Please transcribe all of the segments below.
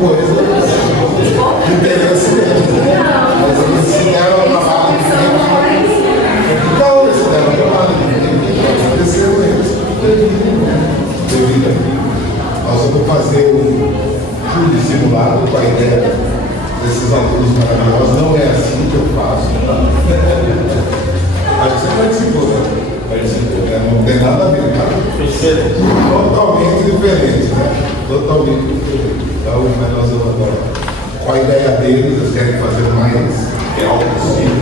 coisa de interesse deles, né? Mas eles se deram a trabalho de tempo. Então, eles se deram a trabalho de tempo que aconteceu eles. Devido. Nós vamos fazer um júri simulado com a ideia desses alunos maravilhosos. Não é assim que eu faço. Acho que você participou, né? Participou, né? Não tem nada a ver, tá? Totalmente diferente, né? Totalmente diferente. Então, mas nós vamos agora, com a ideia deles, eles querem fazer o mais real possível.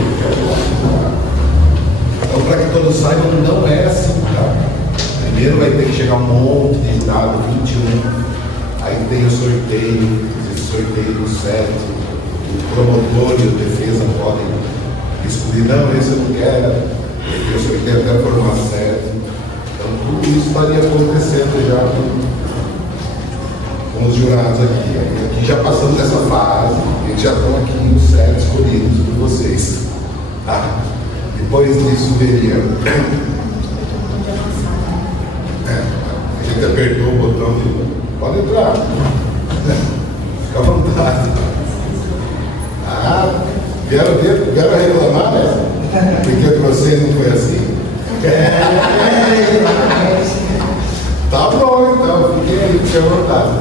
Então, para que todos saibam, não é assim, tá? Primeiro vai ter que chegar um monte de dado, 21. Aí tem o sorteio, esse sorteio do certo. O promotor e o defesa podem escolher, não, esse eu não quero. Eu sorteio até formar certo. Então, tudo isso estaria acontecendo já com os jurados aqui. Aqui já passamos dessa fase, eles já estão aqui no certo escolhidos por vocês. Tá? Depois disso, veria. A gente apertou o botão de. Pode entrar. Fica à vontade. Vieram reclamar, né? Porque de vocês não foi assim? Tá bom, então, fiquem à vontade.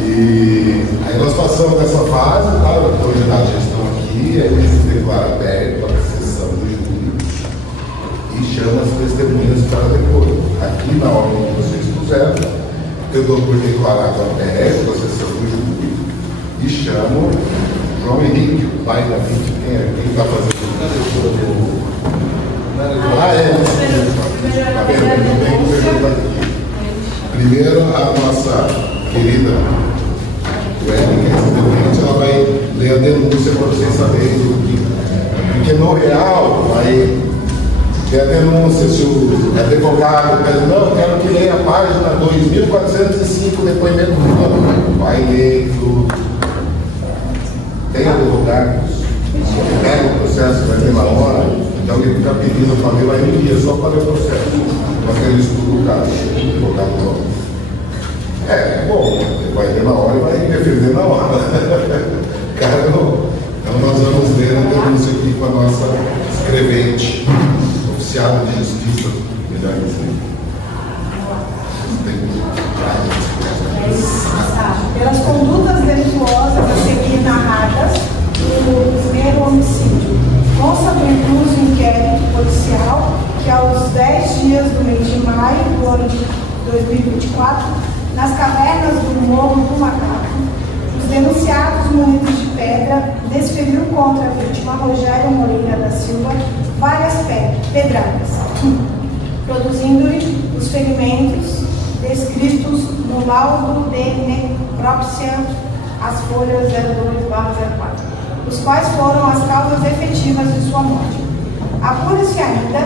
E aí nós passamos dessa fase, tá? Os candidatos já estão aqui, aí eles se declaram aberto para a sessão do júri e chama as testemunhas para depor. Aqui na ordem que vocês puseram, eu dou por declarado aberto a sessão do júri e chamo João Henrique, o pai da vítima. Quem está fazendo? Primeiro, a nossa querida Sueli, ela vai ler a denúncia para vocês saberem. Porque no real, vai ter a denúncia, se o advogado pede, não, eu quero que leia a página 2405, depoimento do vai ler tudo. Tem advogados que pegam o processo, vai ter na hora, então ele fica pedindo para ler, vai um dia só para ler o processo, para que ele estude o caso, advogado novo. É bom, ele vai ler na hora e vai defender na hora. Cara, não. Então nós vamos ler a denúncia aqui com a nossa escrevente, oficial de justiça, melhor dizendo. Pelas condutas delituosas a seguir narradas no primeiro homicídio, consta do incluso inquérito policial que aos 10 dias do mês de maio do ano de 2024, nas cavernas do Morro do Macaco, os denunciados munidos de pedra desferiram contra a vítima Rogério Moreira da Silva várias pedradas, produzindo-lhe os ferimentos descritos no laudo de necrópsia, as folhas 02/04, os quais foram as causas efetivas de sua morte. Apura-se ainda,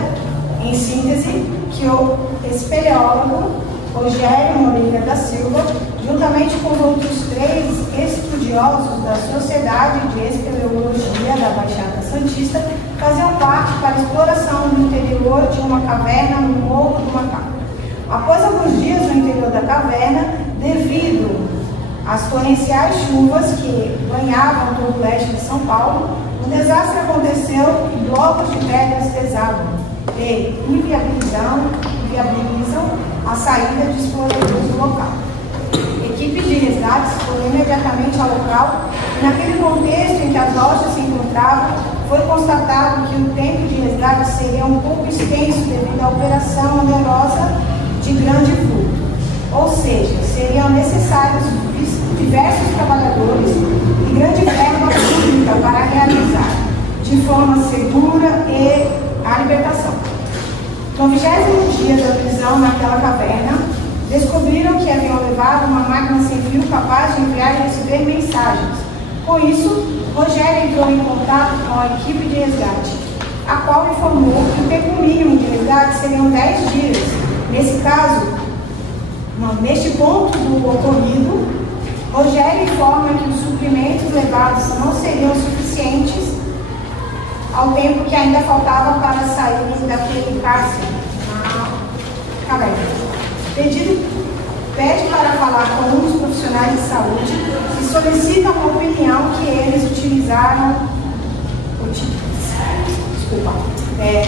em síntese, que o espeleólogo Rogério Moreira da Silva, juntamente com os outros 3 estudiosos da Sociedade de Espeleologia da Baixada Santista, faziam parte para a exploração do interior de uma caverna no Morro do Macaco. Após alguns dias no interior da caverna, devido às torrenciais chuvas que banhavam todo o leste de São Paulo, um desastre aconteceu e blocos de pedras pesavam e inviabilizam a saída de exploradores do local. Equipe de resgates foi imediatamente ao local e, naquele contexto em que as rochas se encontravam, foi constatado que o tempo de resgate seria um pouco extenso devido à operação onerosa de grande vulto. Ou seja, seriam necessários diversos trabalhadores e grande verba pública para realizar de forma segura a libertação. No 20º dia da prisão naquela caverna, descobriram que haviam levado uma máquina sem fio capaz de enviar e receber mensagens. Com isso, Rogério entrou em contato com a equipe de resgate, a qual informou que o tempo mínimo de resgate seriam 10 dias. Neste ponto do ocorrido, Rogério informa que os suprimentos levados não seriam suficientes ao tempo que ainda faltava para sair daquele cárcere na caverna. Pede para falar com um dos profissionais de saúde solicitam uma opinião que eles utilizaram.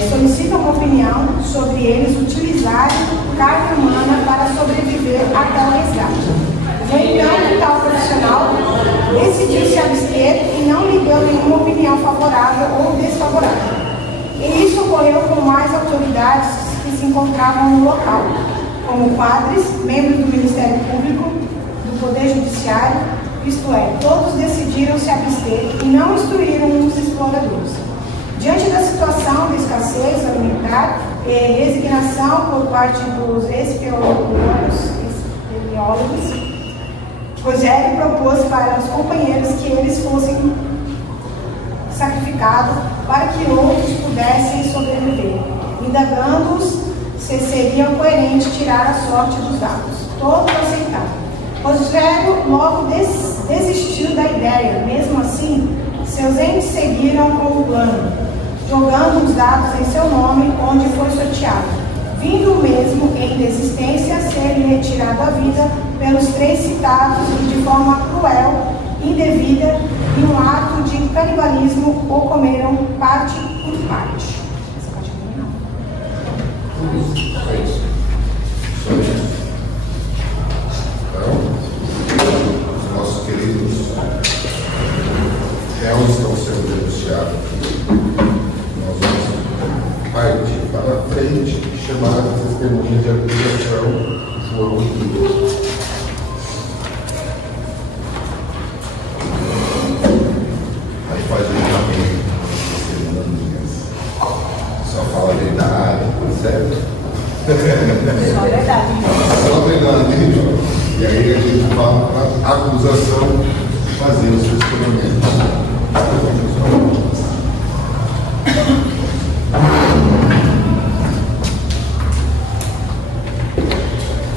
Solicitam uma opinião sobre eles utilizarem carne humana para sobreviver até o resgate. No entanto, tal profissional decidiu se abster e não lhe deu nenhuma opinião favorável ou desfavorável. E isso ocorreu com mais autoridades que se encontravam no local, como padres, membros do Ministério Público, do Poder Judiciário, isto é, todos decidiram se abster e não instruíram os exploradores. Diante da situação de escassez alimentar e resignação por parte dos espeleólogos, Rogério propôs para os companheiros que eles fossem sacrificados para que outros pudessem sobreviver, indagando-os se seria coerente tirar a sorte dos dados. Todos aceitaram. Rogério logo desistiu da ideia. Mesmo assim, seus entes seguiram com o plano, jogando os dados em seu nome, onde foi sorteado, vindo mesmo em desistência a ser retirado a vida pelos 3 citados e de forma cruel, indevida, em um ato de canibalismo, ou comeram parte por parte. Essa parte aqui não. É isso. Só isso. Então, os nossos queridos réus estão sendo denunciados aqui. Nós vamos partir para frente e chamar a testemunha de acusação João Rios. Aí faz o julgamento, testemunhas, só fala a verdade, certo? Só a verdade. Só a verdade, João. E aí a gente fala para a acusação fazer os seus questionamentos.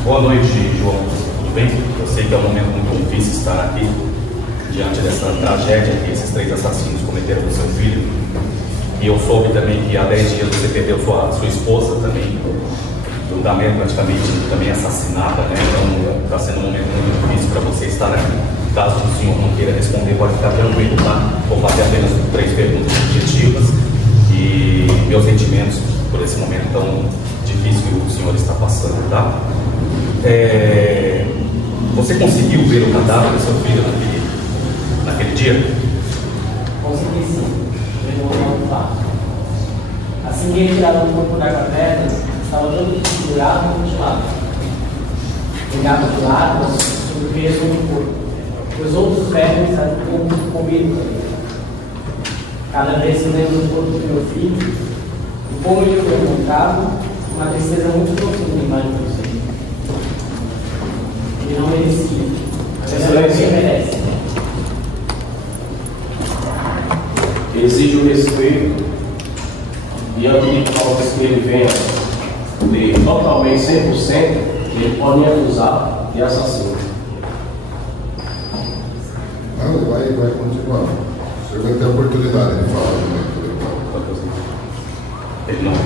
Boa noite, João. Tudo bem? Eu sei que é um momento muito difícil estar aqui diante dessa tragédia que esses 3 assassinos cometeram com seu filho. E eu soube também que há 10 dias você perdeu sua esposa também, julgamento praticamente também assassinada, né? Então está sendo um momento muito difícil para você estar aqui. Caso o senhor não queira responder, pode ficar tranquilo, tá? Vou fazer apenas 3 perguntas objetivas e meus sentimentos por esse momento tão difícil que o senhor está passando, tá? Você conseguiu ver o cadáver do seu filho naquele dia? Consegui sim, levou um fato. Assim que retiraram o corpo da caverna, estava todo desfigurado e mutilado. Pegado de larvas sobre o peso do corpo. Os outros vermes haviam comido. Cada vez que lembro do corpo do meu filho, e como ele foi encontrado, uma tristeza muito profunda embaixo do seu. Ele não merecia, mas ele merece. Exijo respeito diante de provas que ele venha de totalmente 100%, ele pode me acusar de assassino. Não, ele vai continuar. O senhor vai ter a oportunidade de falar também. Ele não.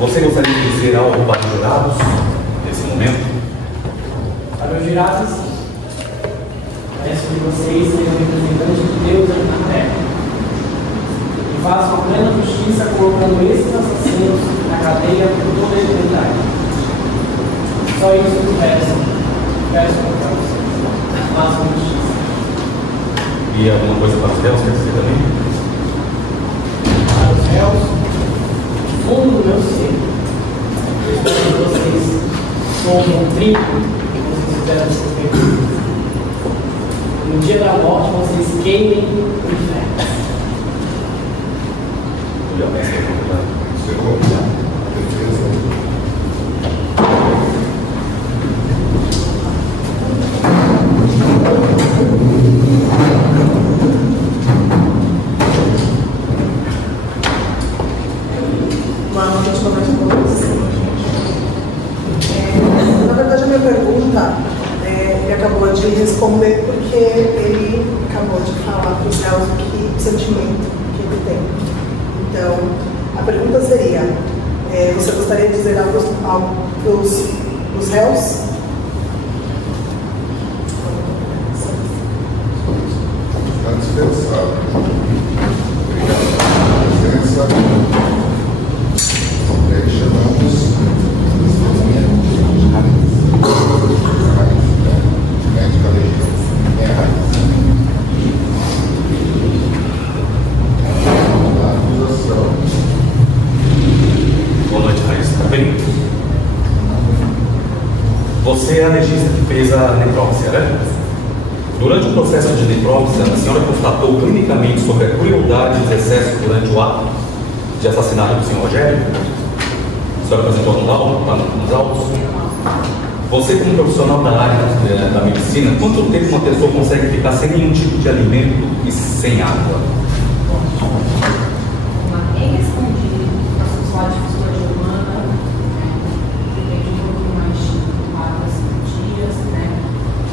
Você gostaria de dizer algo para os jurados nesse momento? Para os jurados, sim. Peço que vocês sejam representantes de Deus aqui na terra e façam a plena justiça colocando esses assassinos na cadeia por toda a eternidade. Só isso que peço para vocês. Façam justiça. E alguma coisa para os réus, quer dizer também? Para os réus, no fundo do meu ser, eu espero que vocês sofram o triplo que vocês fizeram ser perdidos. No dia da morte, vocês queimem o inferno. Encerrou a defesa. Mano, a gente começa com você. Na verdade, a minha pergunta, ele acabou de responder porque ele acabou de falar para os réus o sentimento que ele tem. Então, a pergunta seria, você gostaria de dizer algo para os réus? dispensado. Obrigado pela presença. E aí chamamos médica legítima. É a raiz. Acusação. Boa noite, Raíssa. Tudo bem? Você é a legista que fez a necrópsia, né? Durante o processo de necrópsia, a senhora constatou clinicamente sobre a crueldade e os excessos durante o ato de assassinato do senhor Rogério? A senhora apresentou nos autos? Você, como profissional da área da medicina, quanto tempo uma pessoa consegue ficar sem nenhum tipo de alimento e sem água? Em questão de processual de fisiologia humana, depende um pouco mais de 4 a 5 dias, né?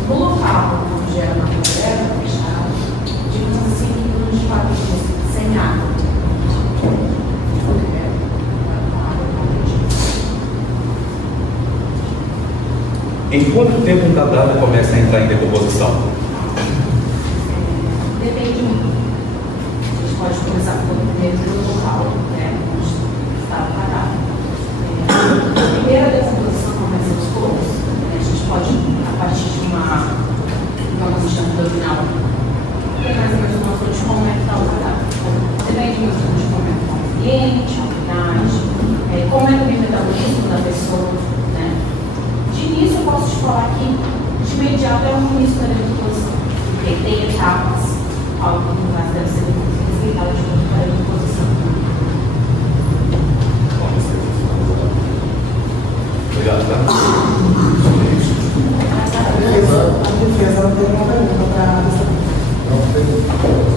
No local onde era uma mulher fechada, digamos assim, em torno de 4 dias sem água. Em quanto tempo um cadáver começa a entrar em decomposição? Depende muito. A gente pode começar pelo primeiro local, né? Onde está o cadáver. A primeira decomposição começa aos poucos. A gente pode, a partir de uma chama abdominal, ter mais ou menos uma noção de como é que está o cadáver. Depende mais ou menos de como é que está o ambiente, a umidade, como é o metabolismo da pessoa, né? De início, eu posso te falar que, de imediato, é o início da decomposição. Porque tem etapas, algo que no caso deve ser respeitado de muito para a decomposição. Obrigado, tá? A defesa não tem uma pergunta para a Não tem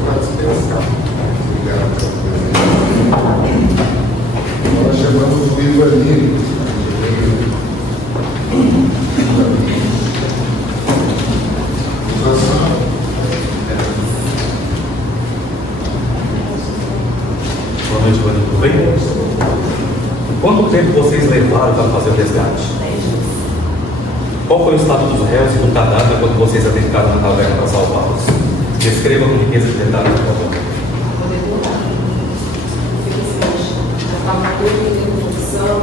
para dispensar. Obrigado pela presença. Agora chamamos o Ivanildo. Acusação. Boa noite, Vânia. Tudo bem? Quanto tempo vocês levaram para fazer o resgate? 10 dias. Qual foi o estado dos réus e do cadáver quando vocês adentraram na caverna para salvá-los? Descreva com riqueza de detalhes, por favor. Poder voltar. Infelizmente, já estava todo em decomposição,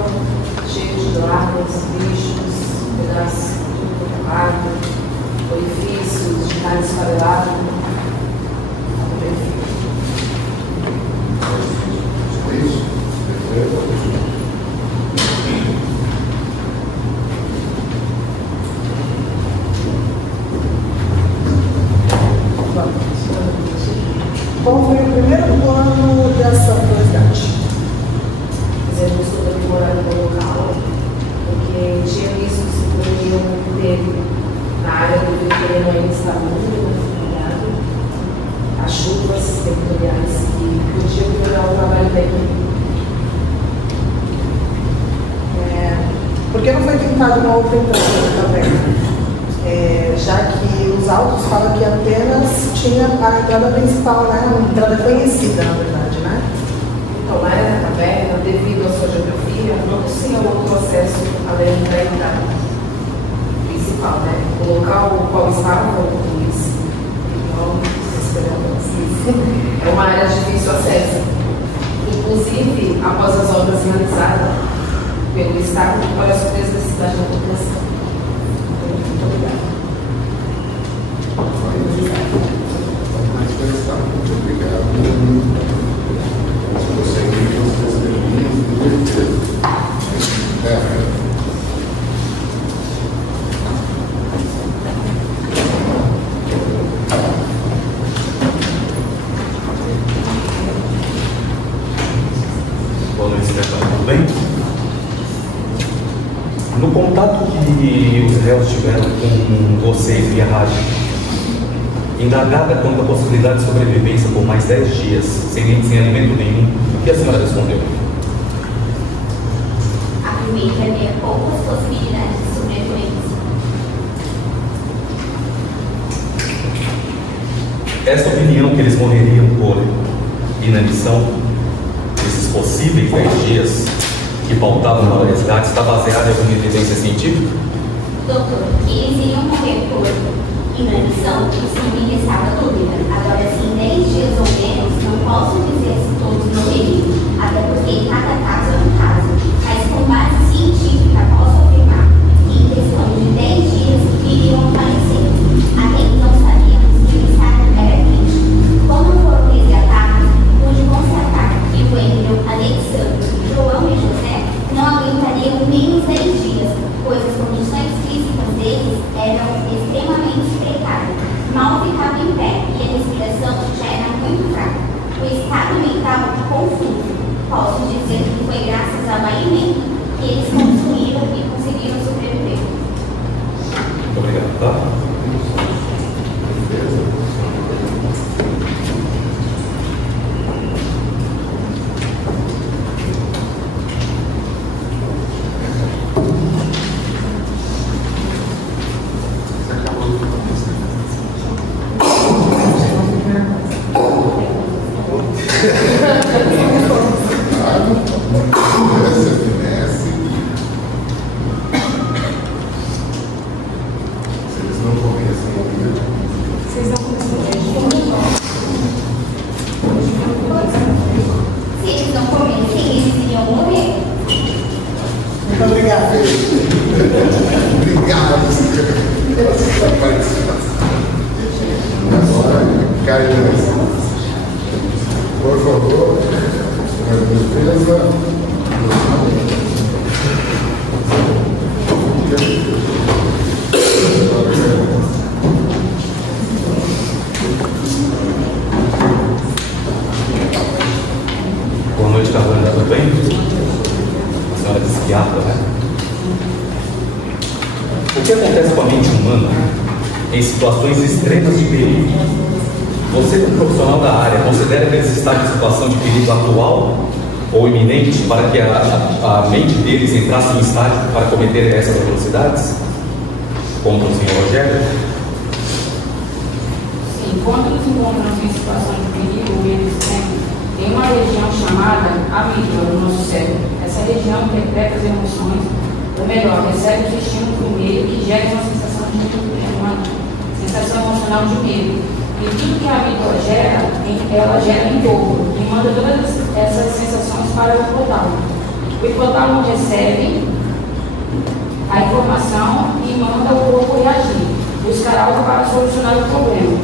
cheio de larvas, bichos, pedaços tudo acabado, orifícios, de carne esfarelada. Estava perfeito. É isso? Defesa. Qual foi o primeiro plano de ação do resgate? Fizemos toda a demorada no local, porque tinha visto que se poderiam ter na área do terreno ainda estava muito molhado, as chuvas territoriais que podiam piorar o trabalho da equipe. Por que não foi tentada uma outra entrada na caverna? Já que os autos falam que apenas tinha a entrada principal, né? Uma entrada conhecida, na verdade, né? Então, lá na caverna, devido à sua geografia, não tinha outro acesso além da entrada principal, né? O local no qual estava o Luiz, então, é uma área de difícil acesso. Inclusive, após as obras realizadas pelo Estado, para a surpresa da cidade da população. Muito obrigada. Mas dispensar. Muito obrigado. Se você quer, você tem defesa. Boa noite, Stefano. Tudo bem? No contato que os réus tiveram com vocês via rádio, indagada quanto à possibilidade de sobrevivência por mais 10 dias, sem alimento nenhum, o que a senhora respondeu? Afirmei que havia poucas possibilidades de sobrevivência. Essa opinião que eles morreriam por inanição, esses possíveis 10 dias que faltavam para o resgate, está baseada em alguma evidência científica? Doutor, que eles iriam morrer por inanição, isso não me restava dúvida. Agora, se em 10 dias ou menos, não posso dizer se todos morreriam, até porque cada caso é um caso. Mas com base científica, posso afirmar que em questão de 10 dias iriam falecer. Até então sabíamos que o estado era crítico. Como foram resgatados, pude constatar que o Wendel, Alexandre, João e José não aguentariam nem os 10 dias, pois as condições físicas deles eram extremamente precárias. Mal ficava em pé e a respiração já era muito fraca. O estado mental confuso. Posso dizer que foi graças ao alimento que eles consumiram e conseguiram sobreviver. Muito obrigado, tá? Se eles não comessem, eles iriam morrer. Muito obrigada. Obrigado, pela participação. Agora, Caio, por favor, a defesa. Boa noite, Carolina, tudo bem? A senhora é psiquiatra, né? O que acontece com a mente humana em situações extremas de perigo? Você, como profissional da área, considera que eles estão em situação de perigo atual ou iminente para que a mente deles entrasse em estágio para cometer essas atrocidades? Contra o senhor Rogério? Sim, quando nos encontramos em situação de perigo meio extremo, tem uma região chamada amígdala no nosso cérebro. Essa região interpreta as emoções, ou melhor, recebe os estímulos do meio e gera uma sensação emocional de medo. E tudo que a amígdala gera, ela gera em dobro e manda todas essas sensações para o hipotálamo. O hipotálamo recebe a informação e manda o corpo reagir, buscar algo para solucionar o problema.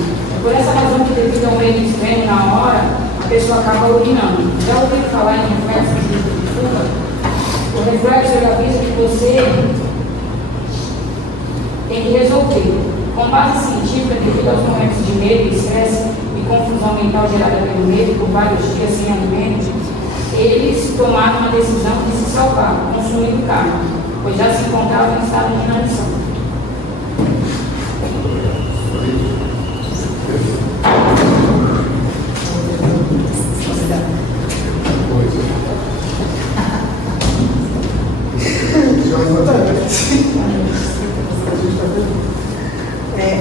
Por essa razão que devido ao medo extremo na hora, a pessoa acaba urinando. Já ouviu falar em reflexo de fuga? O reflexo ele avisa que você tem que resolver. Com base científica, devido aos momentos de medo, estresse e confusão mental gerada pelo medo por vários dias sem alimento, eles tomaram uma decisão de se salvar, consumindo carne, pois já se encontravam em estado de inanição.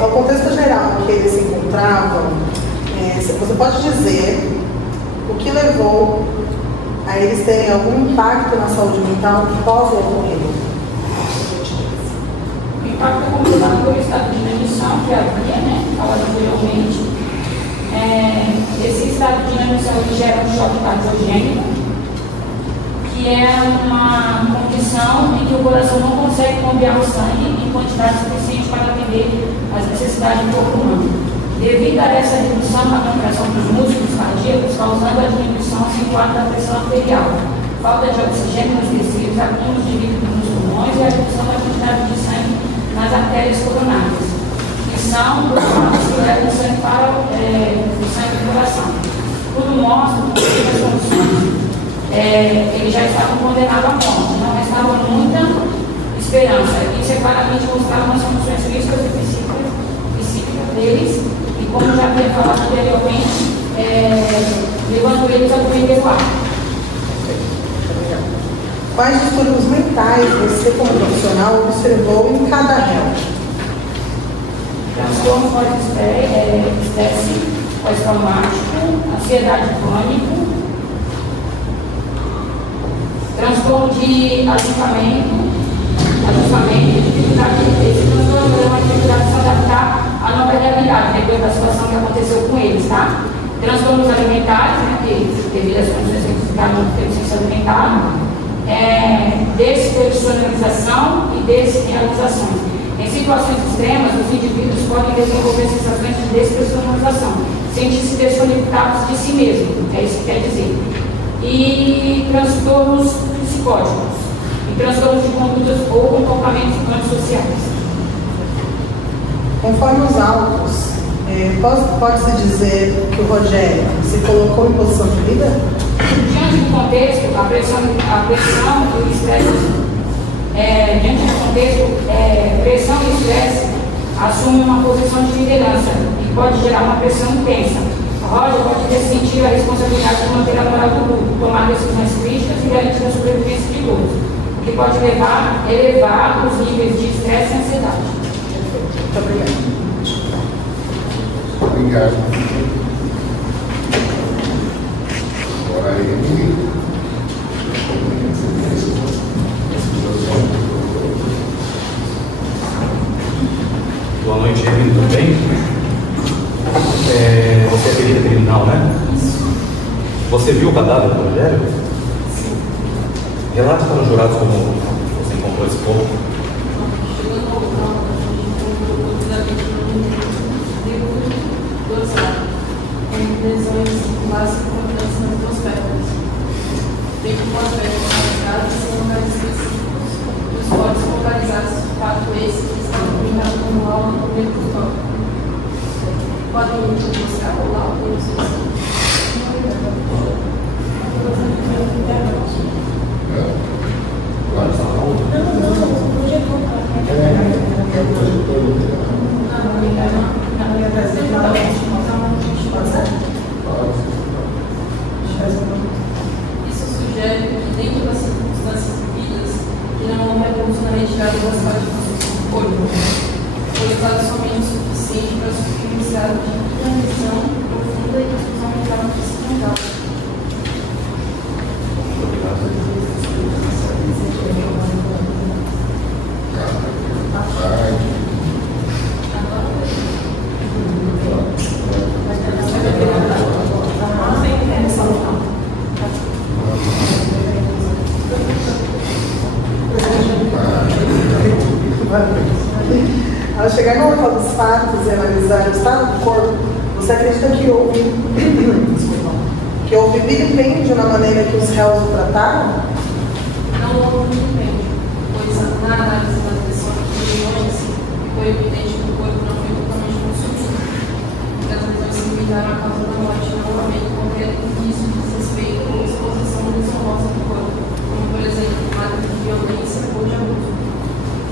Ao contexto geral em que eles se encontravam, você pode dizer o que levou a eles terem algum impacto na saúde mental pós o ocorrido? O impacto é comprovado pelo estado de inanição que havia, falado anteriormente. Esse estado de inanição gera um choque cardiogênico, que é uma condição em que o coração não consegue bombear o sangue em quantidade suficiente para atender as necessidades do corpo humano. Devido a essa redução na contração dos músculos cardíacos, causando a diminuição acentuada da pressão arterial, falta de oxigênio nos tecidos, acúmulo de líquido nos pulmões e a redução da quantidade de sangue nas artérias coronárias, que são os vasos que levam o sangue para o sangue do coração. Tudo mostra que as condições eles já estavam condenados à morte, não restava muita esperança. Isso é claramente mostrado nas condições físicas e psíquicas deles, e como já havia falado anteriormente, levando eles ao primeiro ar. Quais distúrbios mentais você, como profissional, observou em cada réu? Transtorno pós-estresse, pós-traumático, ansiedade crônica, transtorno de ajustamento, dificuldade esse transtorno é uma dificuldade de se adaptar à nova realidade, depois da situação que aconteceu com eles, tá? transtornos alimentares, né, que devido às condições que ficaram muito tempo sem se alimentar, despersonalização e desrealizações. Em situações extremas, os indivíduos podem desenvolver sensações de despersonalização, sentir-se desconectados de si mesmo, é isso que quer dizer. E transtornos psicóticos, e transtornos de condutas ou comportamentos antissociais. Conforme os autos, pode-se dizer que o Rogério se colocou em posição de líder? Diante do contexto, a pressão e o estresse, pressão e estresse assumem uma posição de liderança e pode gerar uma pressão intensa. Roger pode sentir a responsabilidade de manter a moral do grupo, tomar decisões críticas e garantir a sobrevivência de todos, o que pode elevar os níveis de estresse e ansiedade. Muito obrigada. Obrigado. Agora aí, boa noite, Emílio, tudo bem? Você é perita criminal, né? Você viu o cadáver do Rogério? Sim. Relate para os jurados como você encontrou esse corpo. Com lesões básicas importantes nas duas pernas. Bem como as pernas rasgadas em locais específicos. Os cortes localizados, de fato, esse que está publicado como laudo no meio do corpo. Podem mostrar o laudo em Isso sugere que, dentro das circunstâncias vividas, que não houve absolutamente retirada das partes do corpo, foi usado somente o suficiente para suprir um estado de inanição profunda e exclusão mental fundamental. Ao chegar no local dos fatos e analisar o estado do corpo, você acredita que houve vilipêndio na maneira que os réus o trataram? Não houve vilipêndio, pois na análise das lesões foi evidente que o corpo não foi totalmente consumido, porque as lesões se limitaram à causa da morte, não havendo qualquer indício de desrespeito ou exposição desonrosa do corpo, como por exemplo, ato de violência ou de abuso,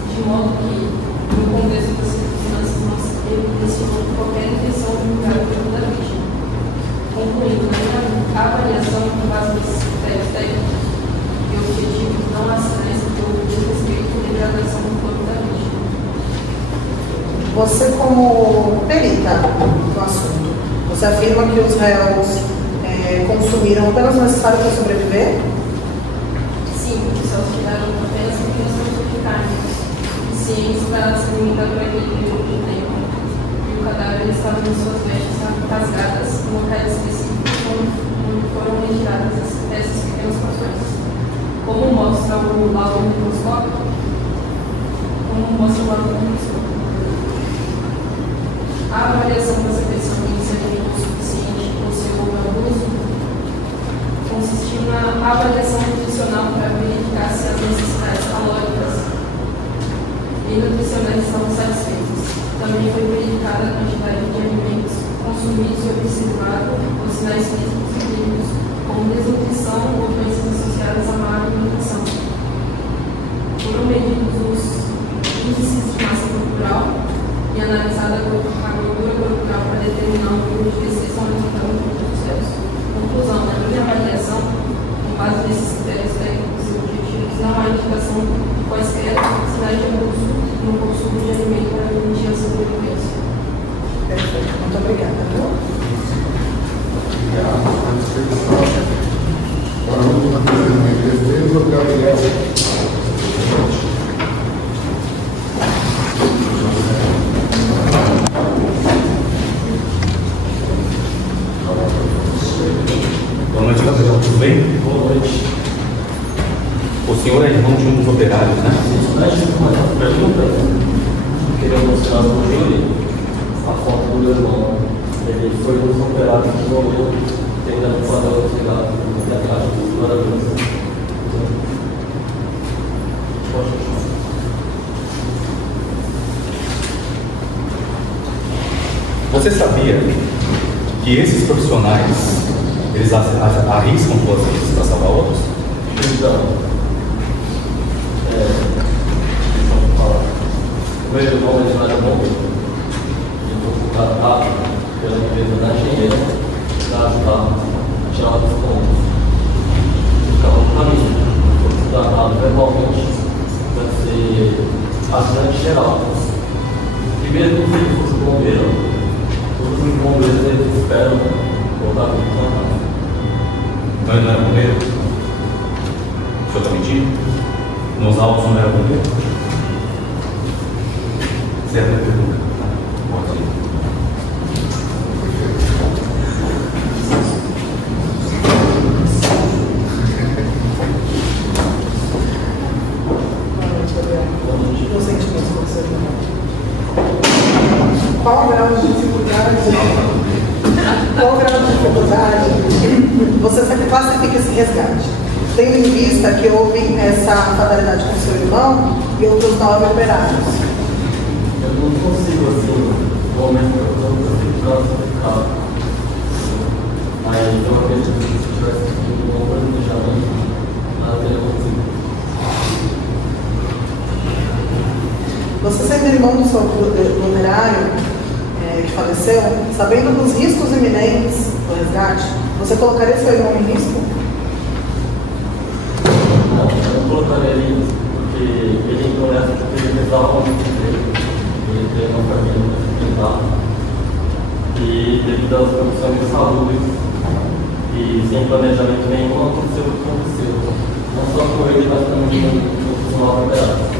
de modo que, no contexto das circunstâncias, não se evidenciou qualquer intenção de julgar o corpo da vítima. Concluindo, na minha avaliação, com base nesses critérios técnicos e objetivos, não há sinais de desrespeito ou degradação do corpo da vítima. Você, como perita no assunto, você afirma que os réus consumiram apenas o necessário para sobreviver? Sim, só tiraram apenas pequenas quantidades de carne, suficientes para se alimentar por aquele período de tempo. E o cadáver estava em suas vestes rasgadas em locais específicos onde foram retiradas essas pequenas porções. Como mostra o laudo microscópico? A avaliação da secreção de alimento suficiente ou se houve abuso consistiu na avaliação nutricional para verificar se as necessidades calóricas e nutricionais estavam satisfeitas. Também foi verificada a quantidade de alimentos consumidos e observado os sinais físicos e clínicos, como desnutrição ou doenças associadas à má alimentação. Foram medidos os índices de massa corporal e analisada a gordura corporal para determinar o nível de restrição alimentar dos céus. Conclusão: na minha avaliação, com base nesses critérios técnicos e objetivos, não há indicação de quaisquer sinais de abuso no consumo de alimento para permitir a sobrevivência. Perfeito, muito obrigada. Agora vamos na presidente de defesa, Gabriel. senhor é irmão de um dos operários, né? Antes de começar a pergunta, eu queria mostrar para o Júlio a foto do meu irmão. Ele foi um dos operários que morreu tentando fazer o auxiliar de atrás do maravilhoso. Você sabia que esses profissionais, eles arriscam suas vidas para salvar outros? Então, deixa eu falar. O meu irmão ele não era bom. Ele foi contratado pela empresa da engenheira para ajudar a tirar os pontos. Ele ficava no caminho. Foi contratado verbalmente para ser ajudante geral. E mesmo que ele fosse bombeiro, todos os bombeiros eles esperam voltar para o contrato. Então ele não era bombeiro? O senhor está mentindo? Nos autos não era bombeiro? Certa pergunta. Pode ir. Os sentimentos que você tem. Qual o grau de dificuldade? Qual o grau de dificuldade você classifica esse resgate? Tendo em vista que houve essa fatalidade com seu irmão e outros 9 operários. Eu não consigo, assim, no momento que eu não consigo classificar. Mas eu acredito que se tivesse tido um bom planejamento, nada teria acontecido. Você sendo irmão do seu operário que faleceu, sabendo dos riscos iminentes do resgate, você colocaria seu irmão em risco? Não, eu não colocaria ele, porque ele entrou nessa porque ele precisava muito dele. Ele teve uma família muito dificultada. E devido às condições de saúde e sem planejamento nenhum, aconteceu o que aconteceu. Não só com ele, mas também com os 9 operários.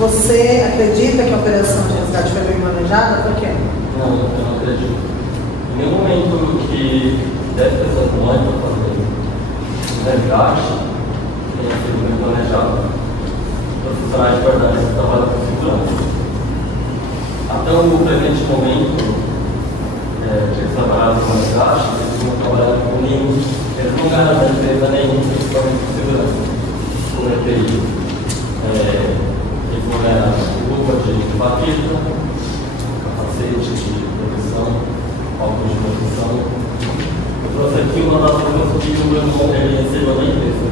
Você acredita que a operação de resgate foi bem planejada? Por quê? Não, eu não acredito. Em nenhum momento que 10 pessoas morrem para fazer um resgate tenha sido bem planejado. Profissionais de verdade que trabalham com segurança. Até o presente momento, eles trabalharam com resgate, eles não trabalharam com nenhum, eles não ganharam da empresa nenhum equipamento de segurança, como EPI. Eles vão ganhar luva de baqueta, capacete de proteção, óculos de proteção. Eu trouxe aqui uma das coisas que o meu irmão recebeu da empresa.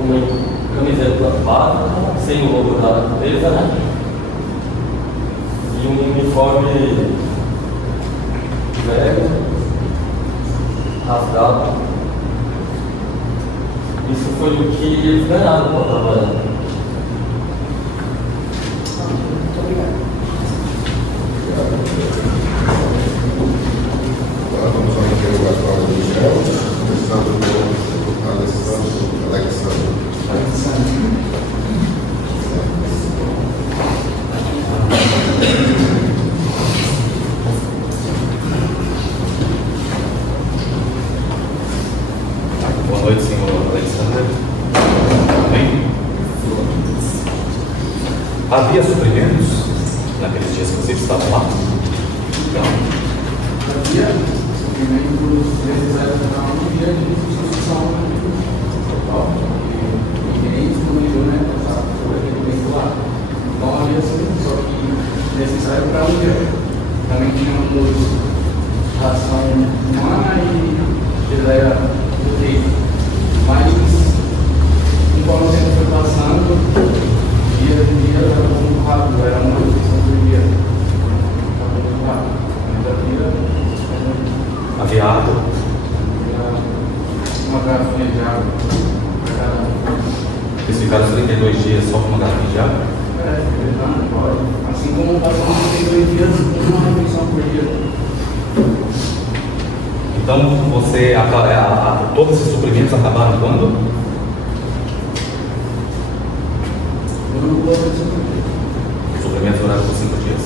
Uma camiseta básica, sem o logo da empresa, né? E um uniforme velho, rasgado. Isso foi o que eles ganharam para trabalhar. Muito obrigada. Agora vamos ao interrogatório do GEL, começando pelo Alexandre. Boa noite, senhor Alexandre. Bem? Havia suprimentos naqueles dias que vocês estavam lá? Havia suprimentos necessários para um dia de substituição total. E nem isso comunicou, né? Sobre aquele tempo lá. Então havia suprimentos, só que necessário para um dia. Também tínhamos ração humana e geleia do leite. Mas, conforme o tempo foi passando, dia de dia era muito rápido, era uma refeição por dia. Estava muito rápido. Havia água? Uma garrafinha de água para cada um. Eles ficaram 32 dias só com uma garrafinha de água? Não pode. Assim como passamos 32 dias, uma refeição por dia. Então, todos esses suprimentos acabaram quando? Os suprimentos duraram por 5 dias.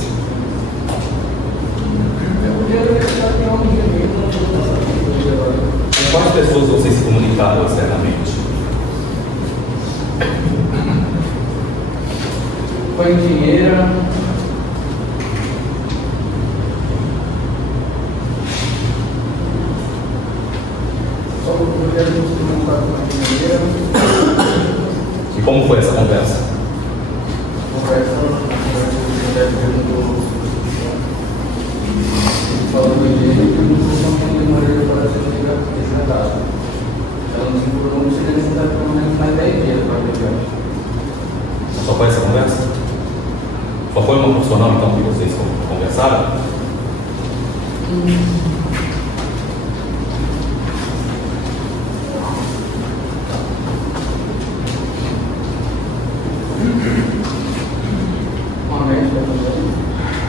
Com quais pessoas vocês se comunicaram foi engenheira. Só o projeto de contato com a engenheira. E como foi essa conversa? Falando de ele, perguntou quanto demoraria para ser resgatado. Ela nos informou que seria necessário pelo menos mais 10 dias para a viagem. Só foi essa conversa? Só foi uma profissional então que vocês conversaram? Uma médica também.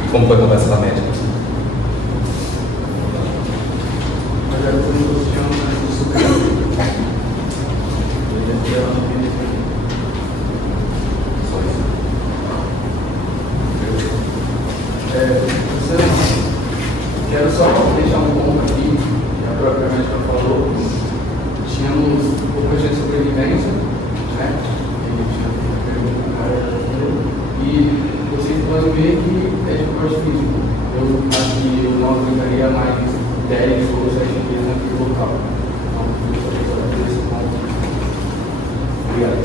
E como foi a conversa da médica? Mas ela perguntou se tinha um superior. E ela não queria. Só isso. Quero só deixar um ponto aqui, que a própria médica falou. Tínhamos pouca chance de sobrevivência, né? E vocês podem ver que é de porte físico. Eu acho que eu não aguentaria mais 10 ou 7 dias naquele local. Então, eu só quero fazer esse ponto. Obrigado.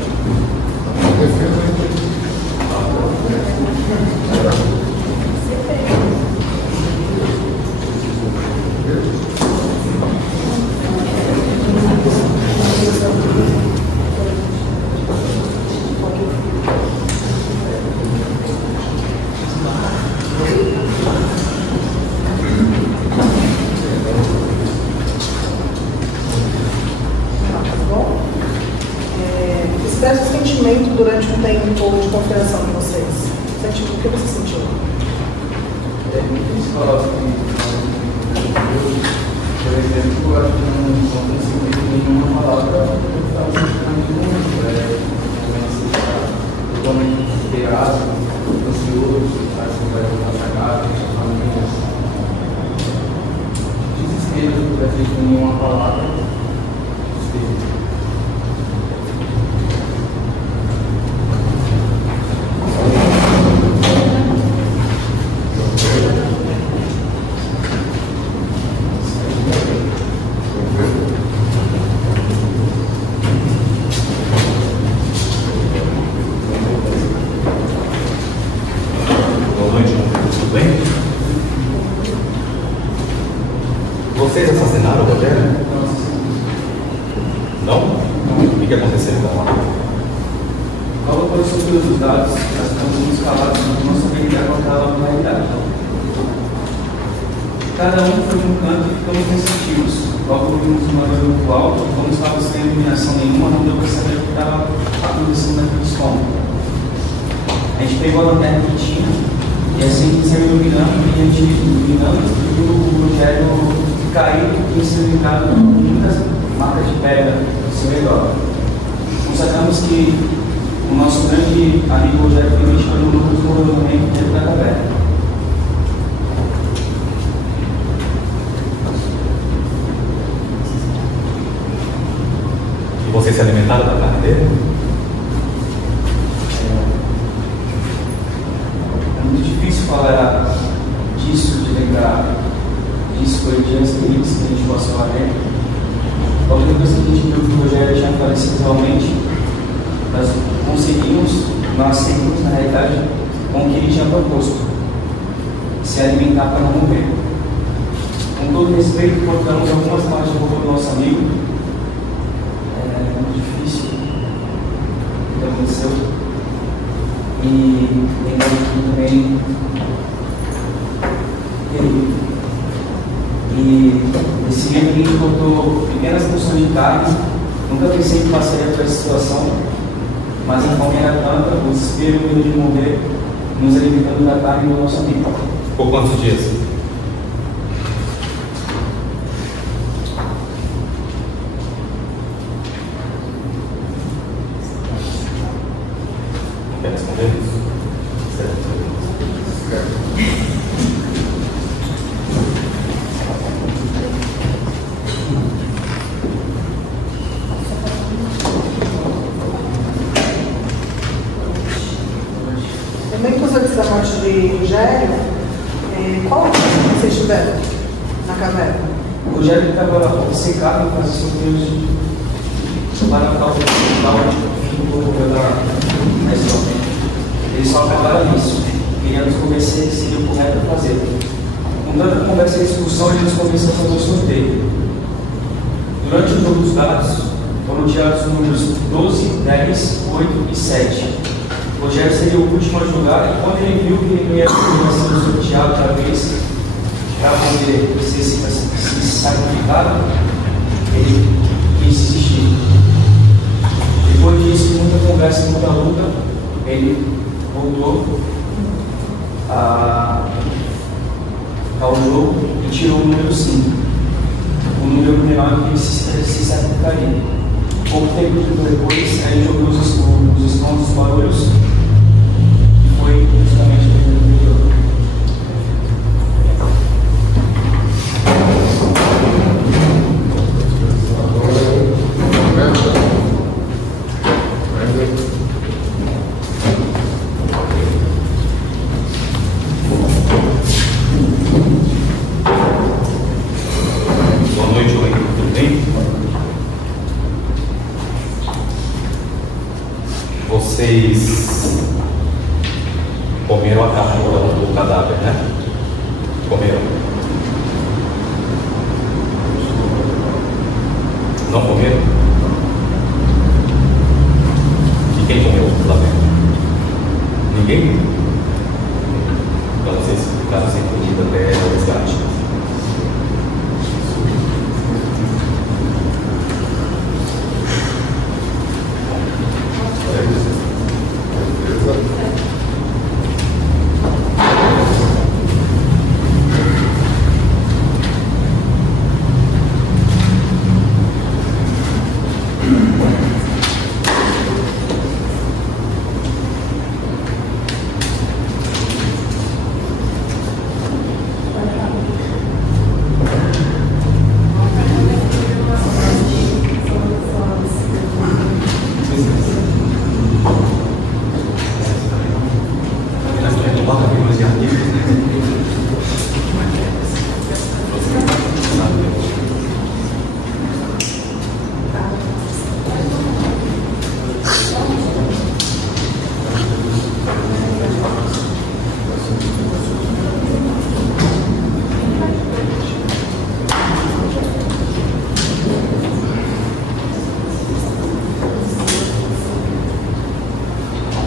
Expressa o sentimento durante um tempo de compreensão de vocês. O que você sentiu? É difícil falar assim, por exemplo, eu acho que não consigo nenhuma palavra para estar sentindo muito, totalmente desesperado, ansioso, acho que vai voltar chegada, família. Desespero, para dizer nenhuma palavra, desespero. Vocês assassinaram o Rogério? Não? O que aconteceu então? Logo após os seus dados, nós estamos calados sobre nossa habilidade com aquela realidade. Cada um foi de um canto e ficamos receptivos. Logo vimos uma luz muito alto, como estava sem iluminação nenhuma, não deu para saber o que estava acontecendo naquele estômago. A gente pegou a lanterna que tinha e assim se iluminando, e a gente iluminando, viu o Rogério caído e ensanguentado com muitas marcas de pedra ao seu redor. Constatamos que o nosso grande amigo Rogério foi vítima do lucro do movimento dentro da caverna. E vocês se alimentaram da carne dele? É muito difícil falar disso, de lembrar disso, foi dias terríveis que a gente passou lá dentro. Logo depois que a gente viu que o Rogério tinha falecido realmente, nós aceitamos na realidade com o que ele tinha proposto, se alimentar para não morrer. Com todo respeito, cortamos algumas partes do corpo do nosso amigo. É muito difícil o que aconteceu. E também e esse dia que a gente cortou pequenas porções de carne, nunca pensei que passaria por essa situação, mas a fome era tanta, o desespero e o medo de morrer, nos alimentando da carne do nosso amigo. Por quantos dias? Não quer responder isso? morte de Rogério, qual a posição que vocês tiveram na caverna? O Rogério estava obcecado com esses sorteios para tal da história. Eles só acabaram nisso. Queria nos convencer que seria o correto a fazer. Com tanta conversa e discussão, ele nos convenceu a fazer o sorteio. Durante o jogo dos dados, foram tirados os números 12, 10, 8 e 7. O Rogério seria o último a jogar e quando ele viu que ele não ia ser sorteado outra vez para poder se sacrificar, ele quis desistir. Depois disso, muita conversa e muita luta, ele voltou ao jogo e tirou o número 5. O número menor que ele se sacrificaria. Pouco tempo depois, ele jogou os escondos, os barulhos e foi justamente o primeiro jogo. Boa noite, tudo bem? Vocês comeram a carne do cadáver, né? Comeram? Não comeram? E quem comeu lá dentro? Ninguém? Então vocês ficaram sem comida até o resgate.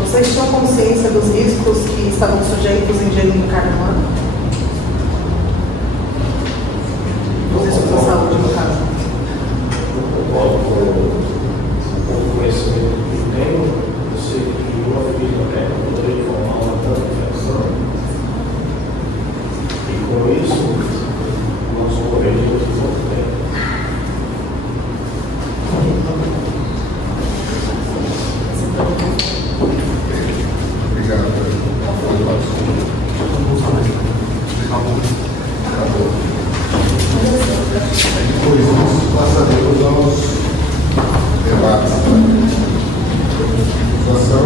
Vocês tinham consciência dos riscos que estavam sujeitos ingerindo carne humana? Os riscos da saúde, no caso. O conhecimento que tenho, eu sei que uma família poderia formar uma tanta infecção. E com isso, nós corremos muito tempo. Depois disso, passaremos aos debates. Situação.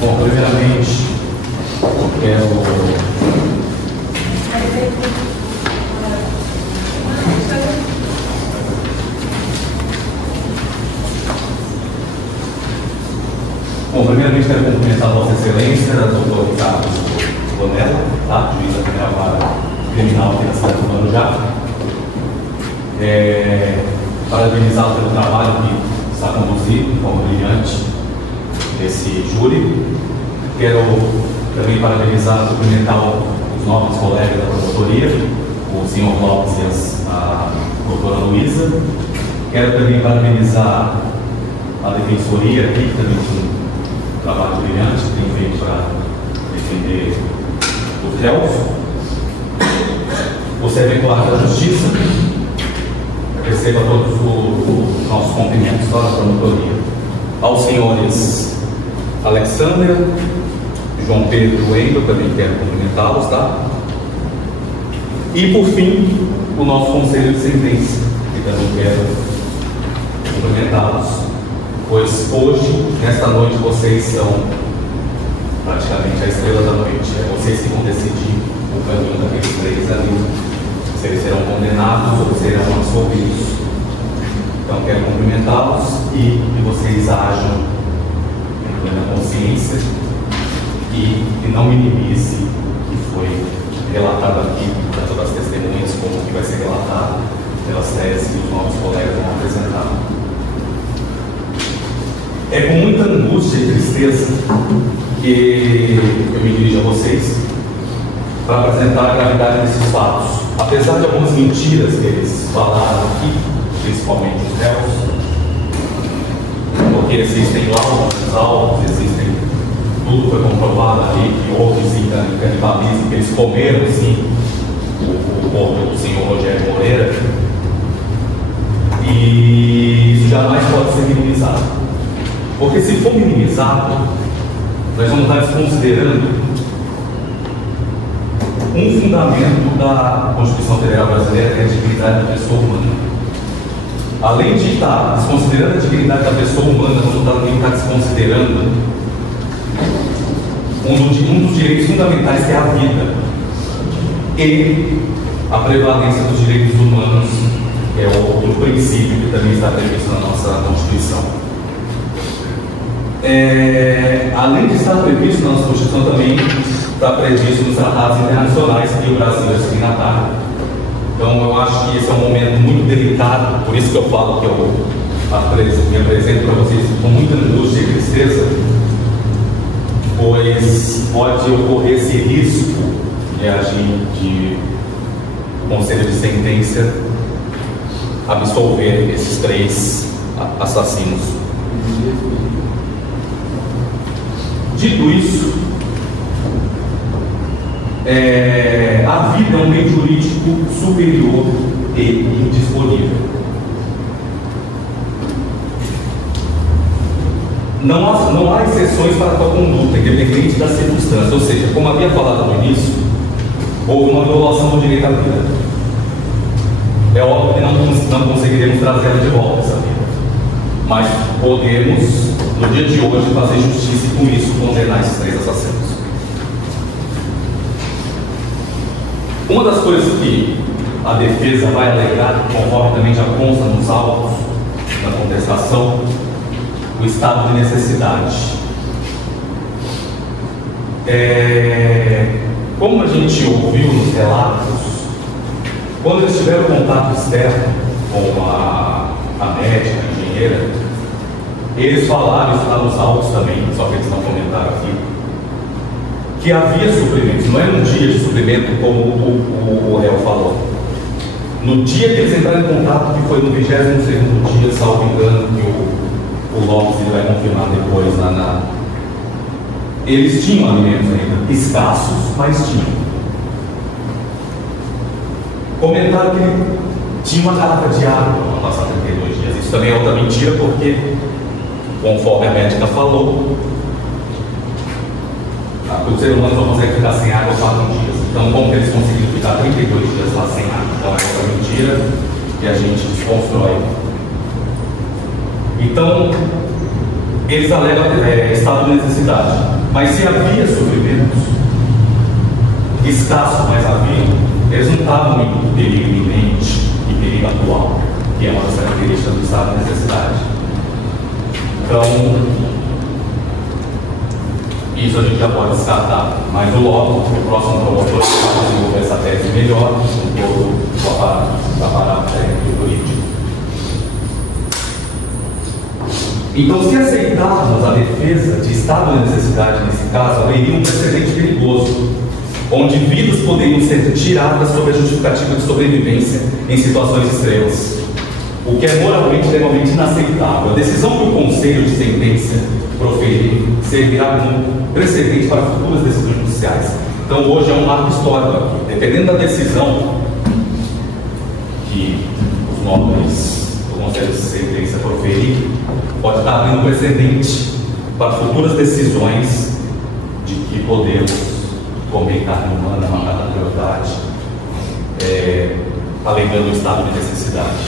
Bom, primeiramente, quero cumprimentar a Vossa Excelência, doutor Ricardo Bonella, tá? Juiz da primeira vara criminal aqui da cidade do Guarujá. Parabenizá-lo pelo trabalho que está conduzido de forma brilhante esse júri. Quero também parabenizar, cumprimentar os novos colegas da promotoria, o senhor Lopes e a doutora Luísa. Quero também parabenizar a defensoria aqui, que também tem um trabalho brilhante que tem feito para defender os réus. O servidor da Justiça. Receba todos os nossos cumprimentos para a promotoria. Aos senhores Alexander, João Pedro Wendel, também quero cumprimentá-los, tá? E por fim, o nosso conselho de sentença, que também quero cumprimentá-los, pois hoje, nesta noite, vocês são praticamente a estrela da noite. É vocês que vão decidir o caminho daqueles três ali, se eles serão condenados ou serão absolvidos. Então, quero cumprimentá-los e que vocês ajam em plena consciência e não minimize o que foi relatado aqui, tanto das testemunhas como o que vai ser relatado pelas teses que os nossos colegas vão apresentar. É com muita angústia e tristeza que eu me dirijo a vocês para apresentar a gravidade desses fatos. Apesar de algumas mentiras que eles falaram aqui, principalmente os réus, porque existem laudos altos, existem, tudo foi comprovado ali, que houve sim canibalismo, que eles comeram sim o corpo do senhor Rogério Moreira, e isso jamais pode ser minimizado, porque se for minimizado, nós vamos estar desconsiderando um fundamento da Constituição Federal Brasileira, que é a dignidade da pessoa humana. Além de estar desconsiderando a dignidade da pessoa humana, nós também estar desconsiderando um dos direitos fundamentais, que é a vida, e a prevalência dos direitos humanos, que é o princípio que também está previsto na nossa Constituição. Além de estar previsto na nossa Constituição, também está previsto nos tratados internacionais que o Brasil é signatário. Então, eu acho que esse é um momento muito delicado, por isso que eu falo que eu me apresento para vocês com muita angústia e tristeza, pois pode ocorrer esse risco de agir de conselho de sentença absolver esses três assassinos. Dito isso, a vida é um meio jurídico superior e indisponível. Não há exceções para tal conduta, independente das circunstâncias. Ou seja, como havia falado no início, houve uma violação do direito à vida. É óbvio que não conseguiremos trazê-la de volta essa vida, mas podemos, no dia de hoje, fazer justiça e com isso condenar esses três assassinos. Uma das coisas que a defesa vai alegar, conforme também já consta nos autos da contestação, o estado de necessidade. Como a gente ouviu nos relatos, quando eles tiveram contato externo com a médica, a engenheira, eles falaram, isso está nos autos também, só que eles não comentaram aqui, que havia sofrimento. Não era um dia de sofrimento como o réu falou. No dia que eles entraram em contato, que foi no 22º dia, salvo engano, que o Lopes vai confirmar depois, eles tinham alimentos ainda, escassos, mas tinham. Comentaram que tinha uma garrafa de água para passar 32 dias. Isso também é outra mentira, porque, conforme a médica falou, o ser humano só consegue ficar sem água 4 dias. Então, como que eles conseguiram ficar 32 dias lá sem água? Então, é outra mentira que a gente desconstrói. Então, eles alegam estado de necessidade. Mas se havia sofrimentos escassos, mas havia, eles não estavam em perigo iminente e perigo atual, que é uma das características do estado de necessidade. Então, isso a gente já pode descartar. Mas o próximo promotor vai desenvolver essa tese melhor com todo o aparato técnico jurídico. Então, se aceitarmos a defesa de estado de necessidade nesse caso, haveria um precedente perigoso, onde vidas poderiam ser tiradas sob a justificativa de sobrevivência em situações extremas, o que é moralmente e legalmente inaceitável. A decisão que o Conselho de Sentença proferir servirá como precedente para futuras decisões judiciais. Então, hoje é um marco histórico aqui. Dependendo da decisão que os nobres do Conselho de Sentença proferir, pode estar abrindo precedente para futuras decisões de que podemos comer carne humana, matar na crueldade, alegando o estado de necessidade.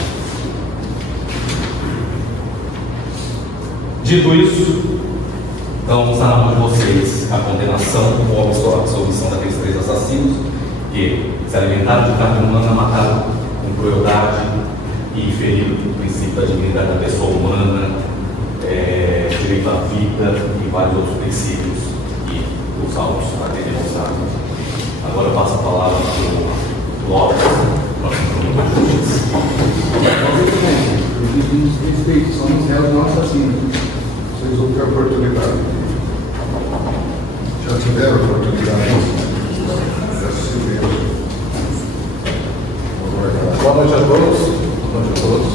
Dito isso, então está na mão de vocês a condenação ou a absolvição daqueles 3 assassinos que se alimentaram de carne humana, mataram com crueldade e feriram o princípio da dignidade da pessoa humana, direito à vida e vários outros princípios que os autos têm demonstrado. Agora eu passo a palavra para o Lopes, nosso promotor de justiça. Nós pedimos respeito, somos réus não assassinos. Vocês vão ter a oportunidade. Já tiveram a oportunidade? Boa noite a todos. Boa noite a todos.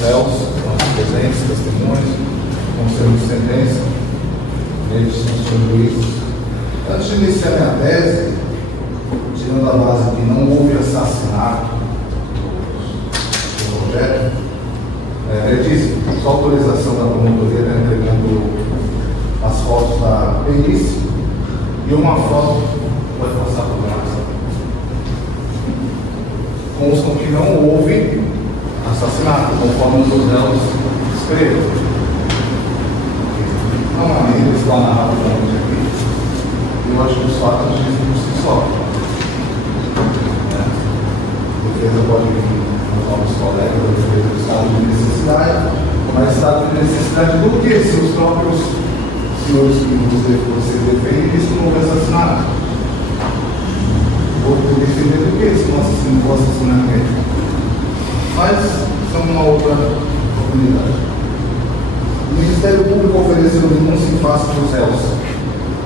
Réus, nossos presentes, testemunhos, conselho de sentença, eles são os senhores juízes. Antes de iniciar minha tese, tirando a base que não houve assassinato do Rogério, ele disse que só autorização da promotoria está entregando as fotos da perícia e uma foto, pode passar por lá, constam que não houve assassinato, conforme os réus escrevem. Não há maneira de explanar rapidamente aqui. Eu acho que os fatos dizem por si só. A defesa pode vir com novos colegas, a defesa do estado de necessidade, mas estado de necessidade do que se os próprios senhores que vocês defendem dizem que não houve assassinato? Vou defender do que se não assassinar ninguém? Mas isso é uma outra oportunidade. O Ministério Público ofereceu denúncia em face dos réus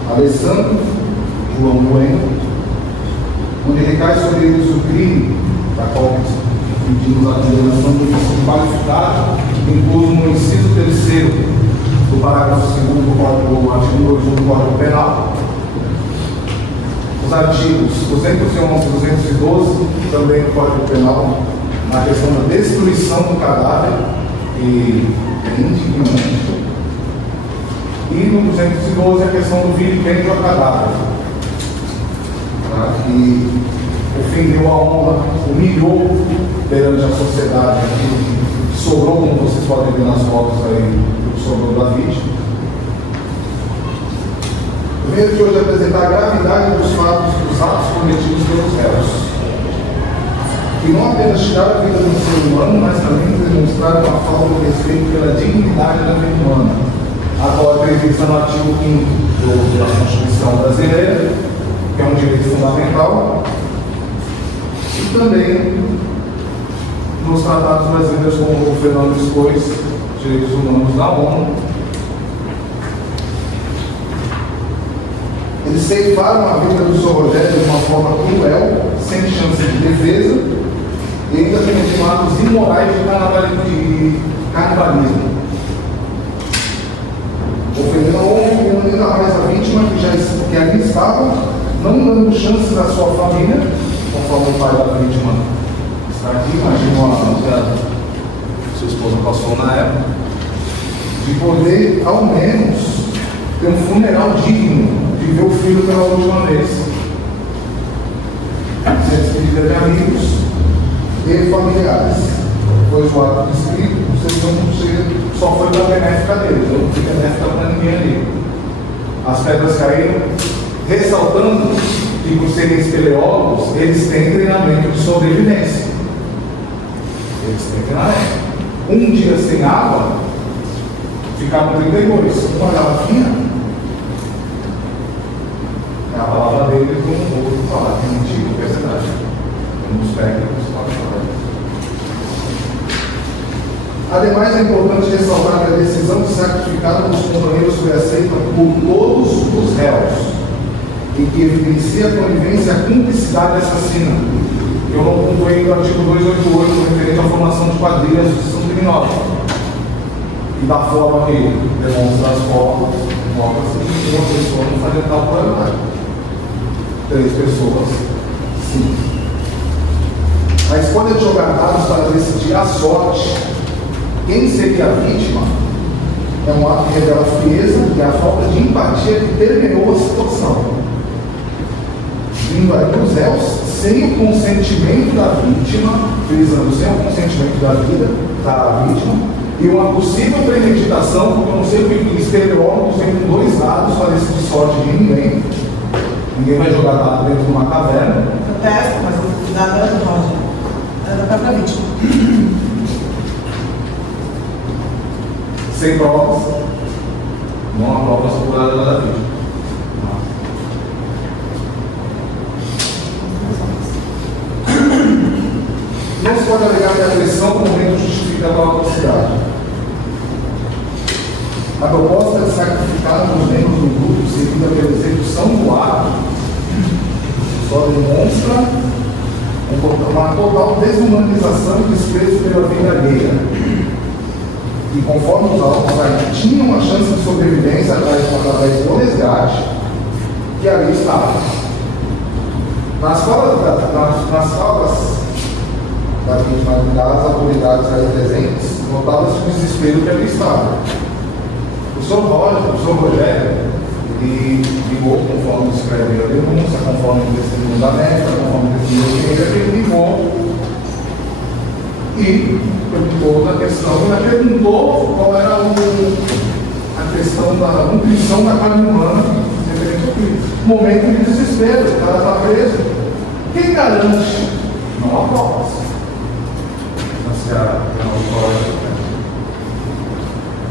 Alessandro João Bueno, onde recai sobre eles o crime da qual pedimos a condenação do vício qualificado, incluso no inciso 3º do parágrafo 2º do artigo 2 do Código Penal, os artigos 211 e 212 também do Código Penal, na questão da destruição do cadáver, e é indignante. E no 212 a questão do vilipêndio ao cadáver, tá? Que ofendeu a honra, humilhou perante a sociedade, que sobrou, como vocês podem ver nas fotos aí, o sobrou da vítima. Eu venho aqui hoje apresentar a gravidade dos atos cometidos pelos réus, que não apenas tiraram a vida do ser humano, mas também demonstraram uma falta de respeito pela dignidade da vida humana, a qual é prevista no artigo 5º da Constituição Brasileira, que é um direito fundamental, e também nos tratados brasileiros, como o Fernando expôs, direitos humanos da ONU. Eles ceifaram a vida do Sr. Rogério de uma forma cruel, sem chance de defesa, e ainda cometeram atos imorais de canibalismo. Ofendendo a honra e ainda mais a vítima, que ali estava, não dando chances à sua família, conforme o pai da vítima está aqui, imagina que sua esposa passou na época, de poder, ao menos, ter um funeral digno, de ver o filho pela última vez. Se despedir de amigos e familiares. Pois o ato descrito, vocês só foi para a benéfica deles, não foi benéfica para ninguém ali. As pedras caíram, ressaltando que, por serem espeleólogos, eles têm treinamento de sobrevivência. Eles têm treinamento. Um dia sem água, ficaram 32. Uma garrafinha. É a palavra dele que eu não vou falar, que é mentira, que é verdade. Um dos técnicos pode falar. Ademais, é importante ressaltar que a decisão de sacrificado dos companheiros foi aceita por todos os réus e que evidencia a conivência e a cumplicidade assassina. Eu não pontuei no artigo 288 referente à formação de quadrilhas de associação criminosa. E da forma que demonstra as fotos, mostra-se que uma pessoa não faria tal problema. 3 pessoas, sim. A escolha de jogar dados para decidir a sorte quem seria a vítima é um ato que revela a frieza e a falta de empatia que permeou a situação. Vindo aí os réus sem o consentimento da vítima, frisando sem o consentimento da vítima, e uma possível premeditação, porque eu não sei o que estereótipos vem com dois lados, parece de sorte de ninguém. Ninguém vai jogar dado dentro de uma caverna. Protesto, mas o dado era do Roger. Era da própria vítima. Sem provas, não há provas apuradas da vítima. Não se pode alegar que a agressão no momento justifica a atrocidade. A proposta de sacrificar os membros do grupo seguida pela execução do ato só demonstra uma total desumanização e desprezo pela vida alheia. E conforme os autos aí tinham uma chance de sobrevivência através do resgate, que ali estava. Nas falas da vítima das autoridades aí presentes, notava-se o desespero que ali estava. O senhor Rogério, ele ligou, conforme escreveu a denúncia, conforme o testemunho da médica, conforme o testemunho da igreja, ele ligou e perguntou da questão, ela perguntou qual era a questão da nutrição da carne humana, momento de desespero, o cara está preso. Quem garante? Não há provas.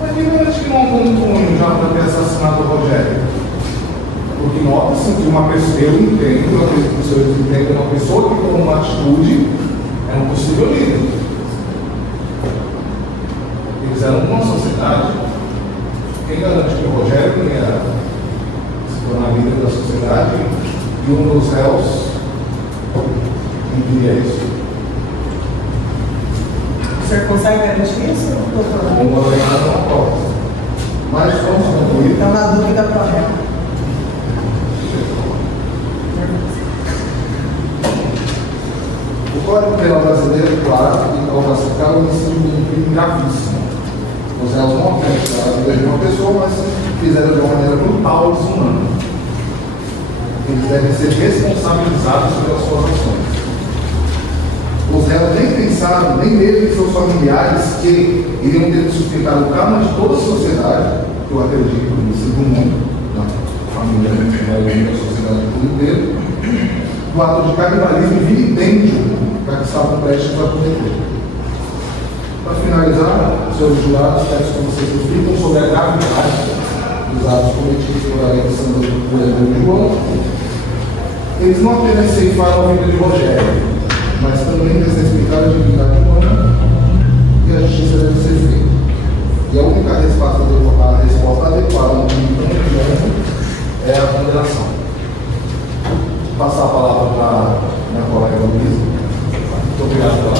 Mas quem garante que não há como ruim já para ter assassinado o Rogério? Porque nota-se que uma pessoa, eu entendo, o senhor entende, uma pessoa que com uma atitude é um possível líder. Eles eram uma sociedade. Quem garante que o Rogério ia se tornar líder da sociedade e um dos réus impedia isso? Você consegue garantir isso, doutor? Não vou lembrar de uma prova. Mas vamos concluir. Então, na dúvida, para o réu. O Código Penal brasileiro é claro que ao classificar o homicídio de um crime gravíssimo. Os réus não apenas a vida de uma pessoa, mas fizeram de uma maneira brutal e desumana. Eles devem ser responsabilizados pelas suas ações. Os réus nem pensaram, nem mesmo em seus familiares, que iriam ter que sustentar o karma de toda a sociedade, que eu acredito, no segundo mundo, na família, na sociedade como inteiro, do ato de canibalismo e vilipêndio para que estavam prestes a cometer. Para finalizar, senhores jurados, peço que vocês reflitam sobre a gravidade dos atos cometidos por Alexandre e João. Eles não apenas ceifaram a vida de Rogério, mas também desrespeitaram a dignidade humana e a justiça deve ser feita. E a única resposta adequada a um crime tão violento é a condenação. Vou passar a palavra para a minha colega Luísa. Muito obrigado pela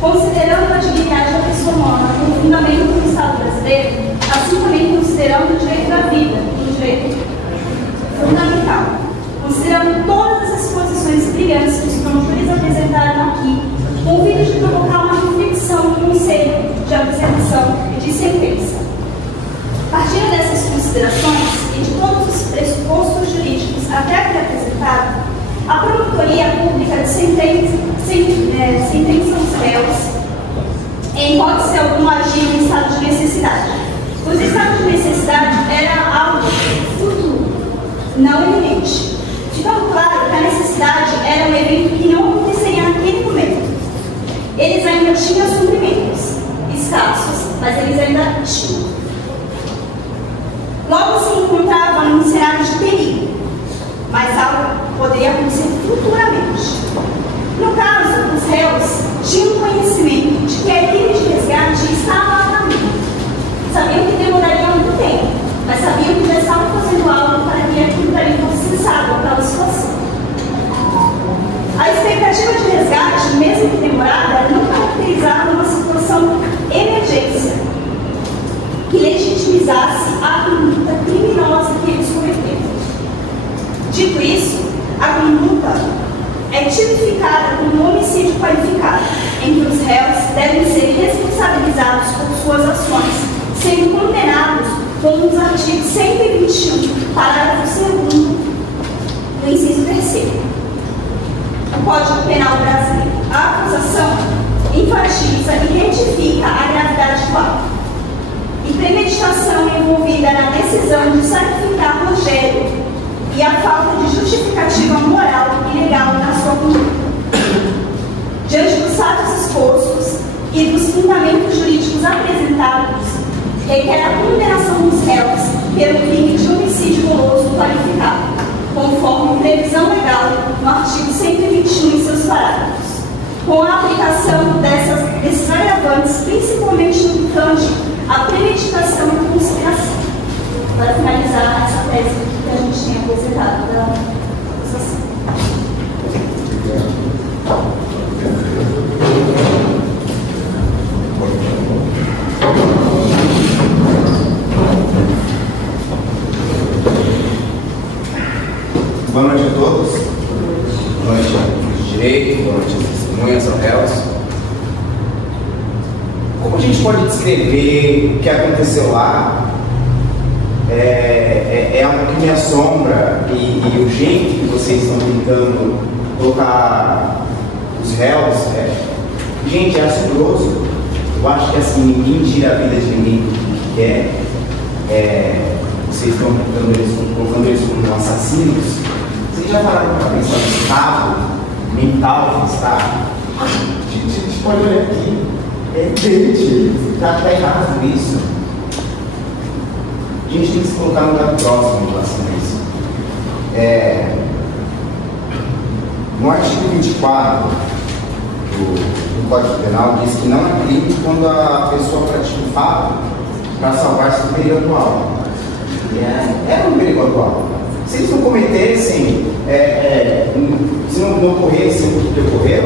considerando a dignidade da pessoa humana como fundamento do Estado brasileiro, assim também considerando o direito da vida, um direito fundamental. Considerando todas as exposições brilhantes que os promotores apresentaram aqui, convido de provocar uma reflexão no conselho de apresentação e de sentença. Partindo dessas considerações e de todos os pressupostos jurídicos até aqui apresentados, a Promotoria Pública de sentença os réus em hipótese alguma agir em estado de necessidade. Pois o estado de necessidade era algo futuro, não iminente. Ficando claro que a necessidade era um evento que não aconteceria naquele momento. Eles ainda tinham suprimentos, escassos, mas eles ainda tinham. Logo se encontravam num cenário de perigo, mas algo poderia acontecer futuramente. No caso, os réus tinham conhecimento de que a equipe de resgate estava a caminho. Sabiam que demoraria muito tempo, mas sabiam que já estavam fazendo algo para que aquilo dali fosse cessado aquela situação. A expectativa de resgate tipizasse a conduta criminosa que eles cometeram. Dito isso, a conduta é tipificada como homicídio qualificado, em que os réus devem ser responsabilizados por suas ações, sendo condenados com os artigos 121, parágrafo 2º do inciso 3º. O Código Penal brasileiro. A acusação enfatiza e retifica a gravidade do ato e premeditação envolvida na decisão de sacrificar Rogério e a falta de justificativa moral e legal na sua conduta. Diante dos fatos expostos e dos fundamentos jurídicos apresentados, requer a condenação dos réus pelo crime de homicídio doloso qualificado, conforme previsão legal no artigo 121 em seus parágrafos, com a aplicação desses agravantes, principalmente no que tange à premeditação e conspiração. Para finalizar essa tese que a gente tinha apresentado da acusação. Boa noite a todos. Boa noite ao direito, boa noite às testemunhas, aos réus. Como a gente pode descrever o que aconteceu lá? É algo que me assombra e o jeito que vocês estão tentando colocar os réus, gente, é assombroso. Eu acho que assim, ninguém tira a vida de ninguém que quer. Vocês estão colocando eles como assassinos. Vocês já pararam para pensar no estado mental que está? A gente pode olhar aqui. Gente, está errado isso. A gente tem que se colocar no lugar próximo em relação a isso. No artigo 24 do Código Penal diz que não é crime quando a pessoa pratica o fato para salvar-se do perigo atual. É um perigo atual. Se eles não cometessem, se não ocorresse o que ocorreu,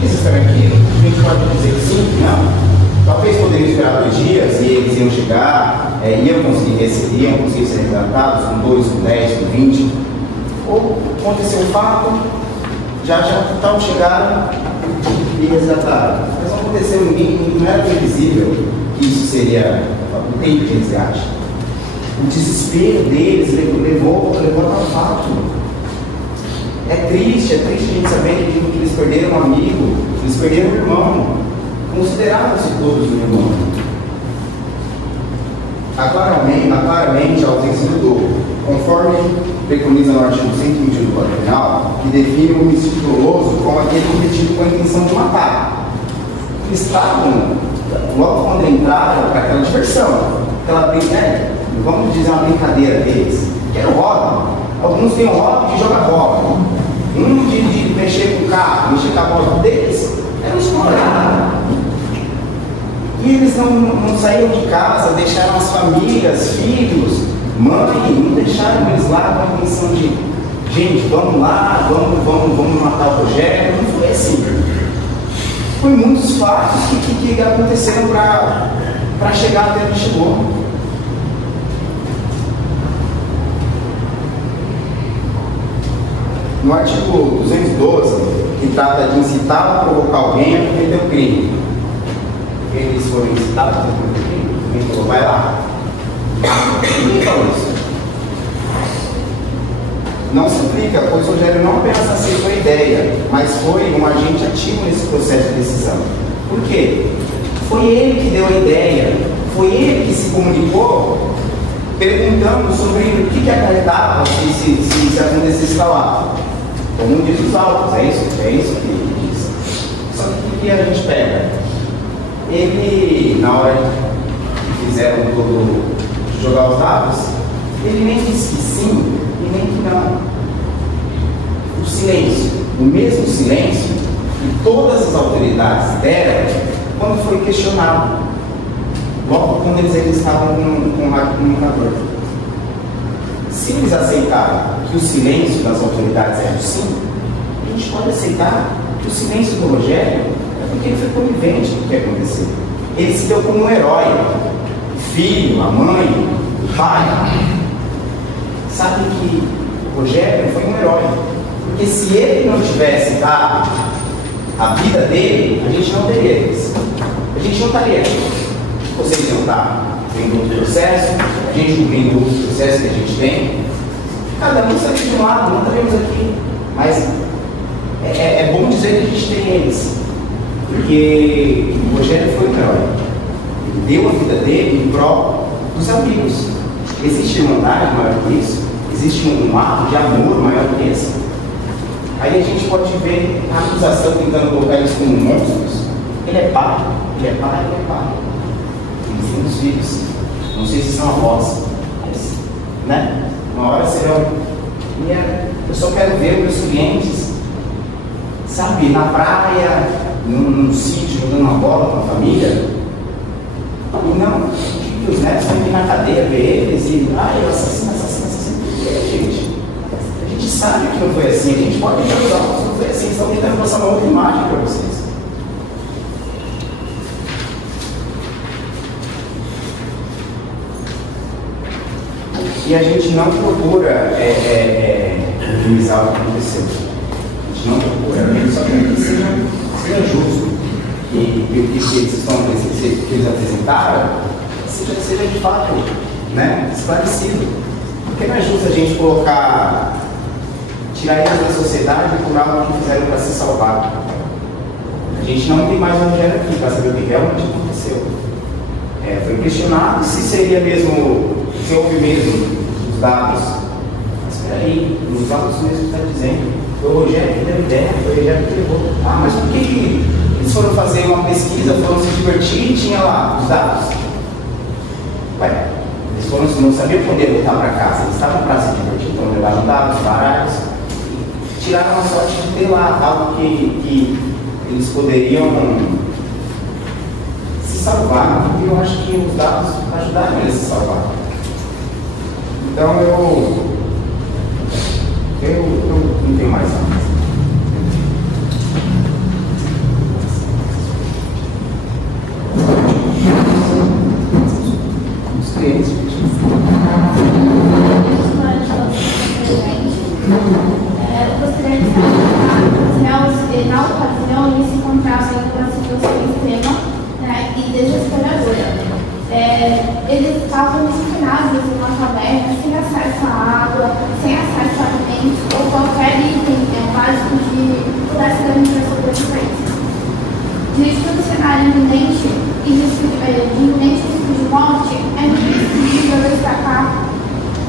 eles estão aqui, a gente pode dizer que sim, que não. Talvez poderiam esperar 2 dias e eles iam chegar, iam conseguir ser resgatados com 2, com 10, com 20. Ou aconteceu um fato, já chegaram e resgataram. Mas não aconteceu ninguém, não era previsível que isso seria o tempo de resgate. O desespero deles levou a tal fato. É triste a gente saber que eles perderam um amigo, eles perderam um irmão. Consideravam-se todos um irmão. Claramente a ausência do dolo, conforme preconiza no artigo 121 do Código Penal, que define o homicídio doloso como aquele cometido com a intenção de matar. Eles estavam, logo quando entraram, para aquela diversão, aquela brincadeira, vamos dizer uma brincadeira deles, que era o hobby. Alguns têm o hobby de jogar bola, de mexer com o carro, mexer com a bola deles, era explorar. E eles não saíram de casa, deixaram as famílias, filhos, mãe, não deixaram eles lá com a intenção de, gente, vamos lá, vamos matar o Rogério. Não foi assim. Foi muitos fatos que aconteceram para chegar até onde chegou. No artigo 212, que trata de incitar ou provocar alguém a cometer o crime. Eles foram incitados a cometer o crime? Alguém falou, vai lá. Ninguém falou isso. Não se aplica, pois o Rogério não apenas aceitou a ideia, mas foi um agente ativo nesse processo de decisão. Por quê? Foi ele que deu a ideia, foi ele que se comunicou, perguntando sobre o que acarretava se acontecesse tal ato. Como diz os autos, é isso que ele diz. Só que o que a gente pega? Ele, na hora que fizeram todo jogar os dados, ele nem disse que sim e nem que não. O silêncio, o mesmo silêncio que todas as autoridades deram quando foi questionado, logo quando eles estavam com o rádio comunicador. Se eles aceitaram que o silêncio das autoridades era sim, a gente pode aceitar que o silêncio do Rogério é porque ele foi conivente com o que aconteceu. Ele se deu como um herói, filho, a mãe, o pai, sabe que o Rogério foi um herói. Porque se ele não tivesse dado a vida dele, a gente não teria isso. A gente não estaria aqui. Vocês iam estar vendo outro processo, a gente cobrindo outros processos que a gente tem. Cada um está de um lado, não estaremos aqui. Mas é bom dizer que a gente tem eles. Porque o Rogério foi um herói. Ele deu a vida dele em prol dos amigos. Existe irmandade maior que isso? Existe um ato de amor maior que esse? Aí a gente pode ver a acusação tentando colocar eles como monstros. Ele é pai, ele é pai, ele é pai. Eles têm os filhos. Não sei se são avós, mas, né? Uma hora serão. Eu só quero ver meus clientes, sabe, na praia, num sítio, jogando uma bola com a família. E não, os netos vão vir na cadeia ver eles e, eu assassino. Gente, a gente sabe que não foi assim, a gente pode usar, mas não foi assim, estão tentando passar uma outra imagem para vocês. E a gente não procura minimizar o que aconteceu. A gente não procura, a gente só quer que seja justo. E o que eles apresentaram seja de fato, né, esclarecido. Porque não é justo a gente tirar eles da sociedade por algo que fizeram para se salvar. A gente não tem mais um Rogério aqui para saber o que realmente aconteceu. Foi questionado se seria mesmo, se houve mesmo os dados. Mas espera aí, nos dados mesmo está dizendo. Foi o Rogério que deu ideia, foi o Rogério que levou. Mas por que eles foram fazer uma pesquisa, foram se divertir e tinha lá os dados? Eles não sabiam poder voltar para casa, eles estavam para se divertir, então levaram dados, baralhos, tiraram a sorte de ter lá algo que eles poderiam se salvar, e eu acho que os dados ajudaram eles a se salvar. Então eu não tenho mais nada. Os clientes. Eu gostaria de saber os réus, na ocasião, eles se encontravam em uma situação extrema, né, e desesperadora. Eles estavam confinados em uma caverna, sem acesso à água, sem acesso a alimentos ou qualquer item básico que pudesse garantir a sobrevivência. Diante do cenário iminente e de iminente risco de morte, é imprescindível destacar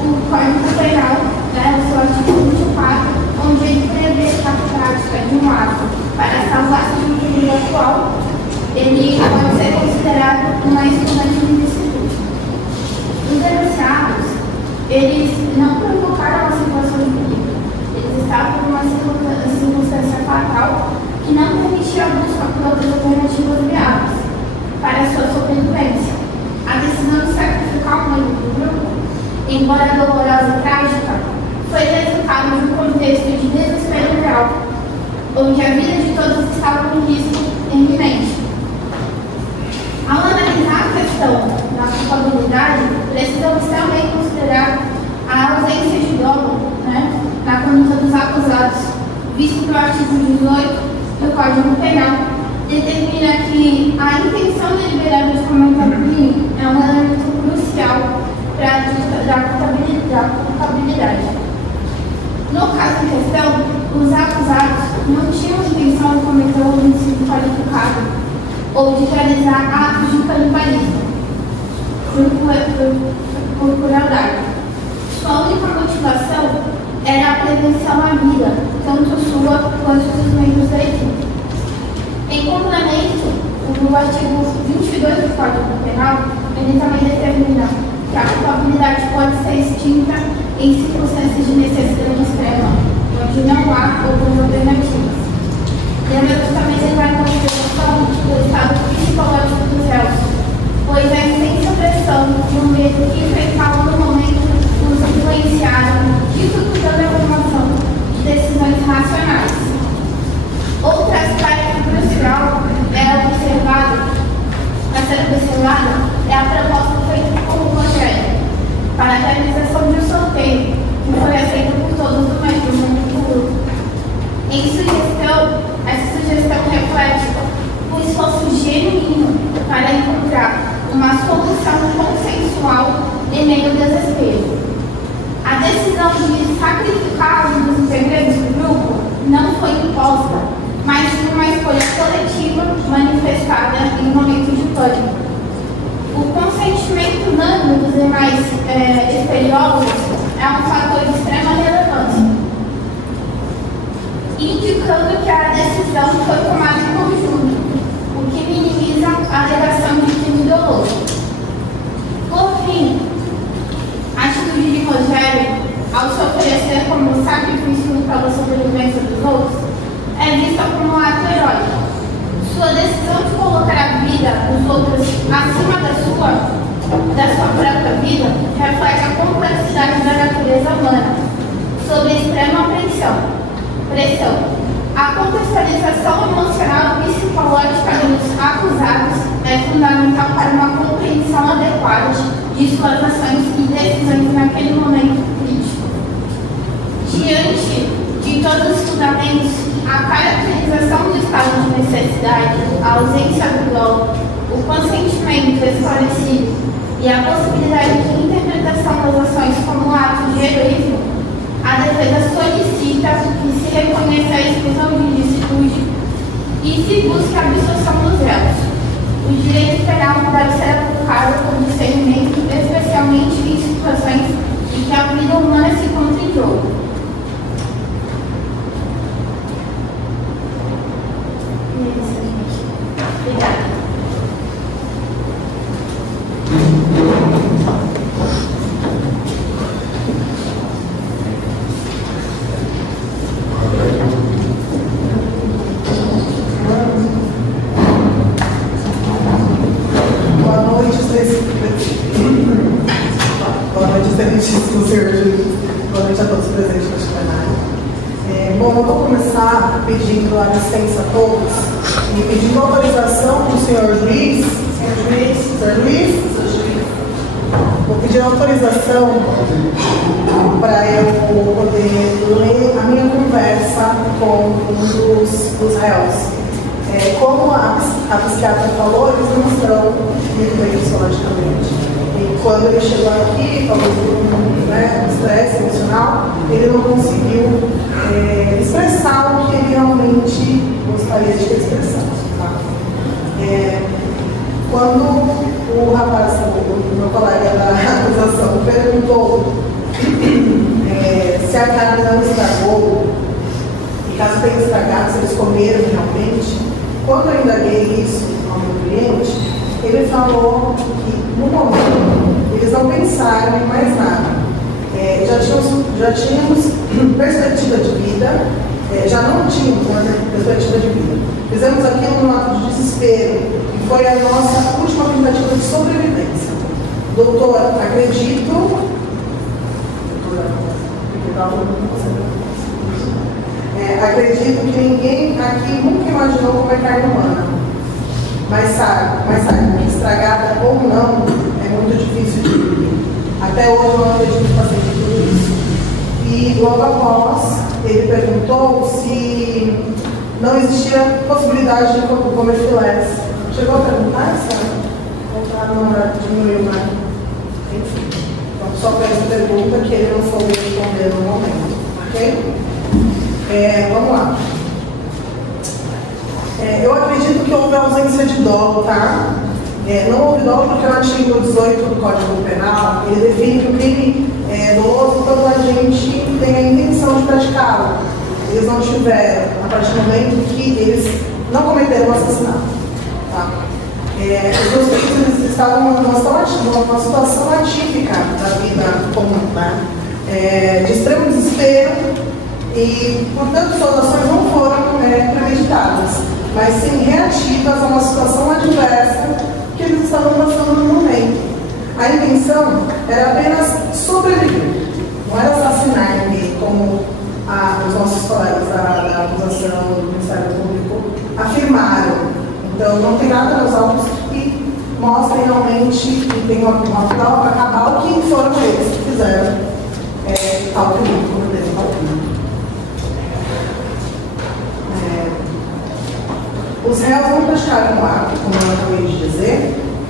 o Código Penal, né, o seu artigo 24, onde ele prevê a prática de um ato para salvar-se de um perigo atual, ele pode ser considerado uma instrumento de ilicitude. Os denunciados, eles não provocaram uma situação de perigo, eles estavam numa circunstância fatal que não permitia a busca por outras alternativas viáveis para a sua sobrevivência. A decisão de sacrificar o membro do grupo, embora dolorosa e trágica, foi resultado de um contexto de desespero real, onde a vida de todos estava em risco iminente. Ao analisar a questão da culpabilidade, precisamos também considerar a ausência de dolo, né, na conduta dos acusados, visto que o artigo 18 do Código Penal determina que a intenção deliberada de cometer o crime é um elemento crucial para a culpabilidade. No caso em questão, os acusados não tinham intenção de cometer um homicídio qualificado ou de realizar atos de canibalismo por crueldade. Sua única motivação era a prevenção à vida, tanto sua quanto dos membros da equipe. Em complemento, o artigo 22 do Código Penal, ele também determina que a culpabilidade pode ser extinta em circunstâncias de necessidade extrema, onde não há outras alternativas. Devemos também levar em consideração o estado psicológico dos réus, pois a intensa pressão e o medo que enfrentavam no momento os influenciaram, dificultando a formação de decisões racionais. Outro aspecto crucial a ser observada é a proposta feita para a realização de um sorteio, que foi aceito por todos do mesmo grupo. Essa sugestão reflete um esforço genuíno para encontrar uma solução consensual em meio ao desespero. A decisão de sacrificar um dos integrantes do grupo não foi imposta, mas sim uma escolha coletiva manifestada em um momento de pânico. O consentimento unânime dos demais espeleólogos é um fator de extrema relevância, indicando que a decisão foi tomada em conjunto, o que minimiza a alegação de crime doloso. Por fim, a atitude de Rogério, ao se oferecer como sacrifício pela sobrevivência dos outros, é vista como um ato heróico. Sua decisão de colocar a vida dos outros acima da sua própria vida reflete a complexidade da natureza humana, sob extrema pressão. A contextualização emocional e psicológica dos acusados é fundamental para uma compreensão adequada de suas ações e decisões naquele momento crítico. Diante de todos os fundamentos, a caracterização do estado de necessidade, a ausência do dolo, o consentimento esclarecido e a possibilidade de interpretação das ações como ato de heroísmo, a defesa solicita que se reconheça a exclusão de ilicitude e se busque a absolução dos réus. O direito penal deve ser aplicado com discernimento, especialmente em situações em que a vida humana se encontra em jogo. Obrigada. Boa noite, excelentíssimo senhor juiz. Boa noite a todos presentes neste plenário. Bom, eu vou começar pedindo a licença a todos e pedindo autorização do senhor juiz. Senhor juiz? Vou pedir autorização para eu poder ler a minha conversa com um dos réus. Como a psiquiatra falou, eles não estão muito bem psicologicamente. E quando ele chegou aqui, talvez por um estresse emocional, ele não conseguiu expressar o que ele realmente gostaria de ter expressado. Tá? Quando o rapaz, o meu colega da acusação, perguntou se a carne não estragou, e caso tenha estragado, se eles comeram realmente, quando eu indaguei isso ao meu cliente, ele falou que, no momento, eles não pensaram em mais nada. Já tínhamos perspectiva de vida, já não tínhamos perspectiva de vida. Fizemos aquilo num ato de desespero, e foi a nossa última tentativa de sobrevivência. Doutor, acredito que ninguém aqui nunca imaginou comer carne humana. Mas sabe, estragada ou não, é muito difícil de viver. Até hoje eu não acredito que passei por tudo isso. E logo após, ele perguntou se não existia possibilidade de comer filés. Chegou a perguntar, sabe? Não, diminuiu, né? Enfim. Então, só para essa pergunta que ele não soube responder no momento. Ok? Vamos lá. Eu acredito que houve ausência de dolo, tá? Não houve dolo porque o artigo 18 do Código Penal, ele define que o crime é doloso quando a gente tem a intenção de praticá-lo. Eles não tiveram, a partir do momento que eles não cometeram o assassinato. Tá? Os meus filhos eles estavam numa situação atípica da vida comum, né? De extremo desespero, e, portanto, suas ações não foram premeditadas, mas sim reativas a uma situação adversa que eles estavam passando no momento. A intenção era apenas sobreviver, não era assassinar ninguém, como os nossos colegas da acusação do Ministério Público afirmaram. Então, não tem nada nos autos que mostra realmente que tem uma prova cabal que foram eles que fizeram tal crime, cometeram tal crime. Os réus não praticaram um ato, como eu acabei de dizer,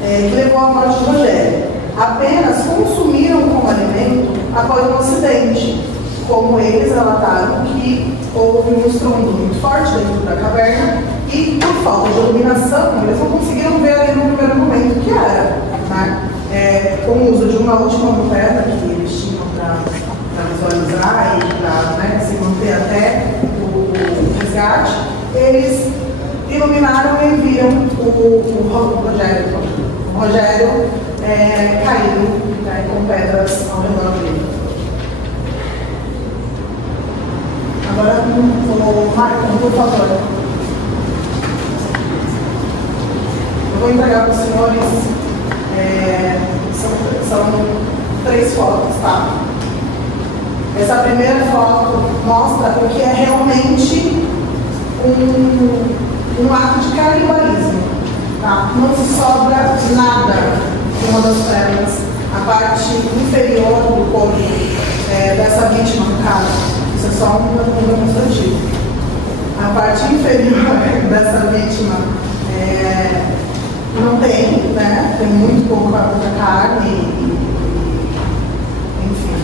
que levou à morte de Rogério. Apenas consumiram como alimento após um acidente. Como eles relataram que houve um estrondo muito forte dentro da caverna e, por falta de iluminação, eles não conseguiram ver ali no primeiro momento o que era. Né? Com o uso de uma última lanterna que eles tinham para visualizar e para se manter até o resgate, eles iluminaram e viram o Rogério caído com pedras ao redor dele. Agora, o Marcos, por favor. Eu vou entregar para os senhores, são 3 fotos, tá? Essa primeira foto mostra o que é realmente um ato de canibalismo, tá? Não se sobra nada de uma das pernas, a parte inferior do corpo dessa vítima, no caso. Isso é só um demonstrativo. A parte inferior dessa vítima não tem, né? Tem muito pouco da carne, enfim.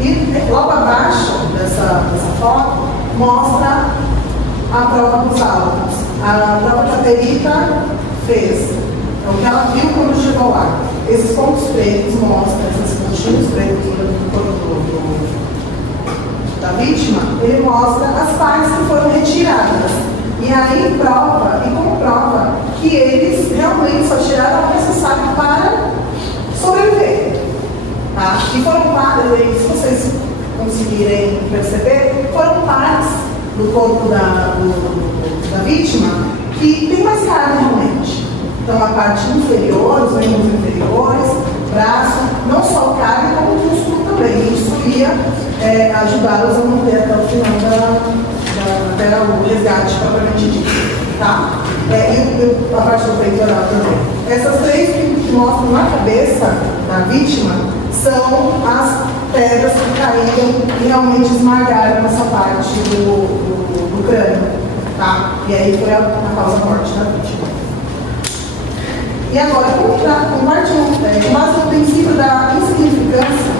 E logo abaixo dessa foto mostra a prova dos autos. A prova que a perita fez. Então, o que ela viu quando chegou lá. Esses pontos pretos mostram, esses pontinhos pretos do corpo da vítima, ele mostra as partes que foram retiradas. E aí prova e comprova que eles realmente só tiraram o necessário para sobreviver. Tá? E foram partes, se vocês conseguirem perceber, foram partes do corpo da vítima que tem mais carne realmente. Então a parte inferior, os membros inferiores, braço, não só carne, como o músculo também. Isso ia ajudá-los a manter até o final até o resgate propriamente dito. Tá? E a parte do peitoral também. Essas 3 que mostram na cabeça da vítima são as pedras que caíram e realmente esmagaram essa parte do crânio. Tá? E aí foi a causa morte da vítima. E agora, com base no princípio da insignificância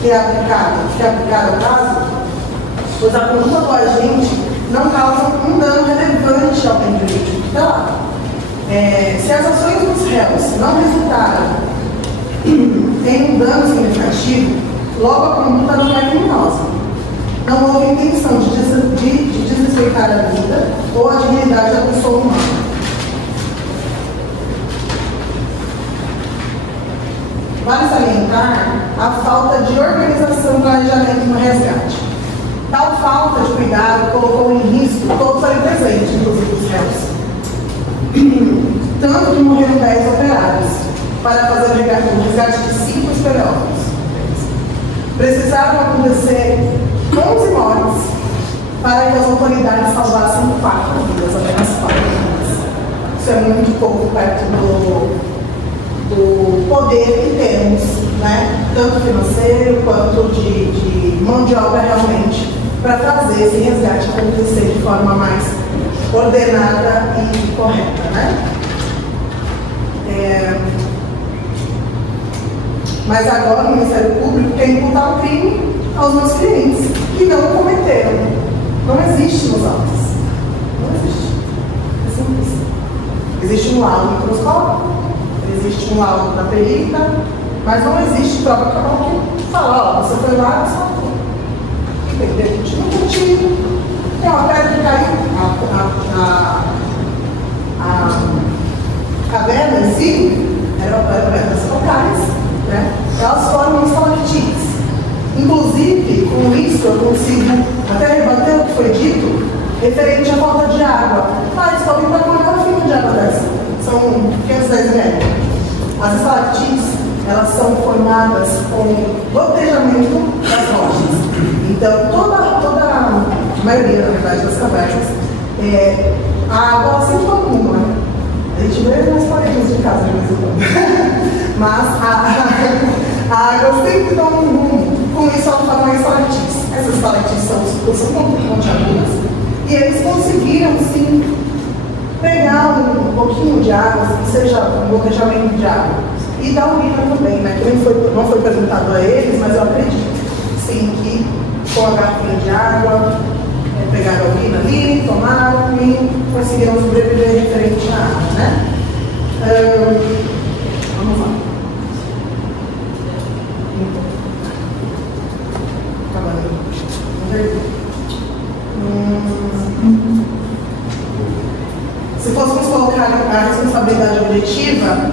que é aplicado ao caso, pois a conduta do agente não causa um dano relevante ao bem jurídico que está lá. Se as ações dos réus não resultaram em um dano significativo, logo a conduta não é criminosa. Não houve intenção de desrespeitar a vida ou a dignidade da pessoa humana. Vale salientar a falta de organização e planejamento no resgate. Tal falta de cuidado colocou em risco todos ali presentes, inclusive os réus. Tanto que morreram 10 operários para fazer o resgate de 5 espeleólogos. Precisaram acontecer 11 mortes para que as autoridades salvassem 4 vidas, apenas 4 vidas. Isso é muito pouco perto do poder que temos, né? Tanto financeiro quanto de mão de obra realmente, para fazer esse resgate acontecer de forma mais ordenada e correta, né? Mas agora o Ministério Público quer imputar o crime aos meus clientes, que não o cometeram. Não existe nos autos. Não existe. É simples. Existe um laudo microscópico, existe um laudo da perita, mas não existe prova cabal que fala, ó, você foi lá e você matou. Entendeu? Continua contigo. Tem uma pedra que caiu, a caverna em si, eram pedras locais, né? Elas formam estalactites. Inclusive, com isso eu consigo até rebater o que foi dito referente à falta de água. Eles podem estar com uma garrafinha de água dessa. São 510 ml. As estalactites, elas são formadas com gotejamento das rochas. Então, toda a maioria, na verdade, das cavernas, a água sempre acumula. A gente vê nas paredes de casa de vez em quando. Mas a água sempre dá um rumo. Com isso, ela forma estalactites. Essas estalactites são pontiagudas. E eles conseguiram, sim, pegar um pouquinho de água, que seja um gotejamento de água. E dar urina também, né? Que não foi perguntado a eles, mas eu acredito, sim, que com a garrafinha de água, pegaram a urina ali, tomaram e conseguiram sobreviver referente à água, né? Vamos lá. Se fôssemos colocar a responsabilidade objetiva,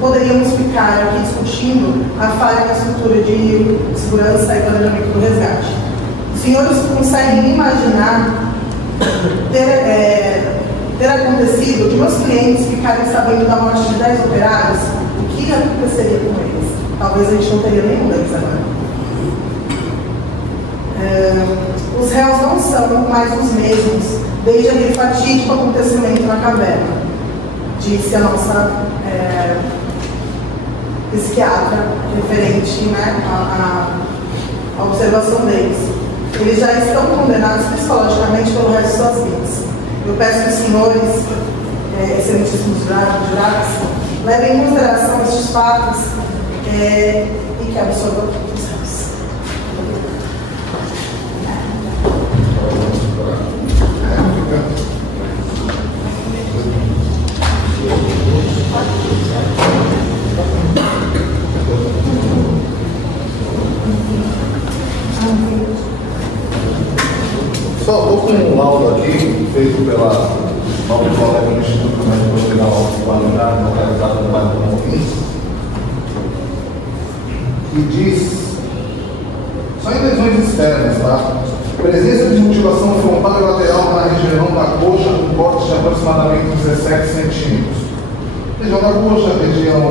poderíamos ficar aqui discutindo a falha na estrutura de segurança e planejamento do resgate. Os senhores conseguem imaginar ter acontecido de meus clientes ficarem sabendo da morte de 10 operários? O que aconteceria com eles? Talvez a gente não teria nenhum deles agora. Os réus não são mais os mesmos desde aquele fatídico acontecimento na caverna, disse a nossa psiquiatra referente, né, à observação deles. Eles já estão condenados psicologicamente pelo resto de suas vidas. Eu peço que os senhores, excelentíssimos jurados, levem em consideração estes fatos e que absorvam os réus. Só estou com um laudo aqui, feito pela nova colega do Instituto Médico Hospital Guarujá, localizado no bairro do Morrinho, que diz, só em lesões externas, tá? Presença de mutilação frontal e lateral na região da coxa com corte de aproximadamente 17 centímetros. Região da coxa, região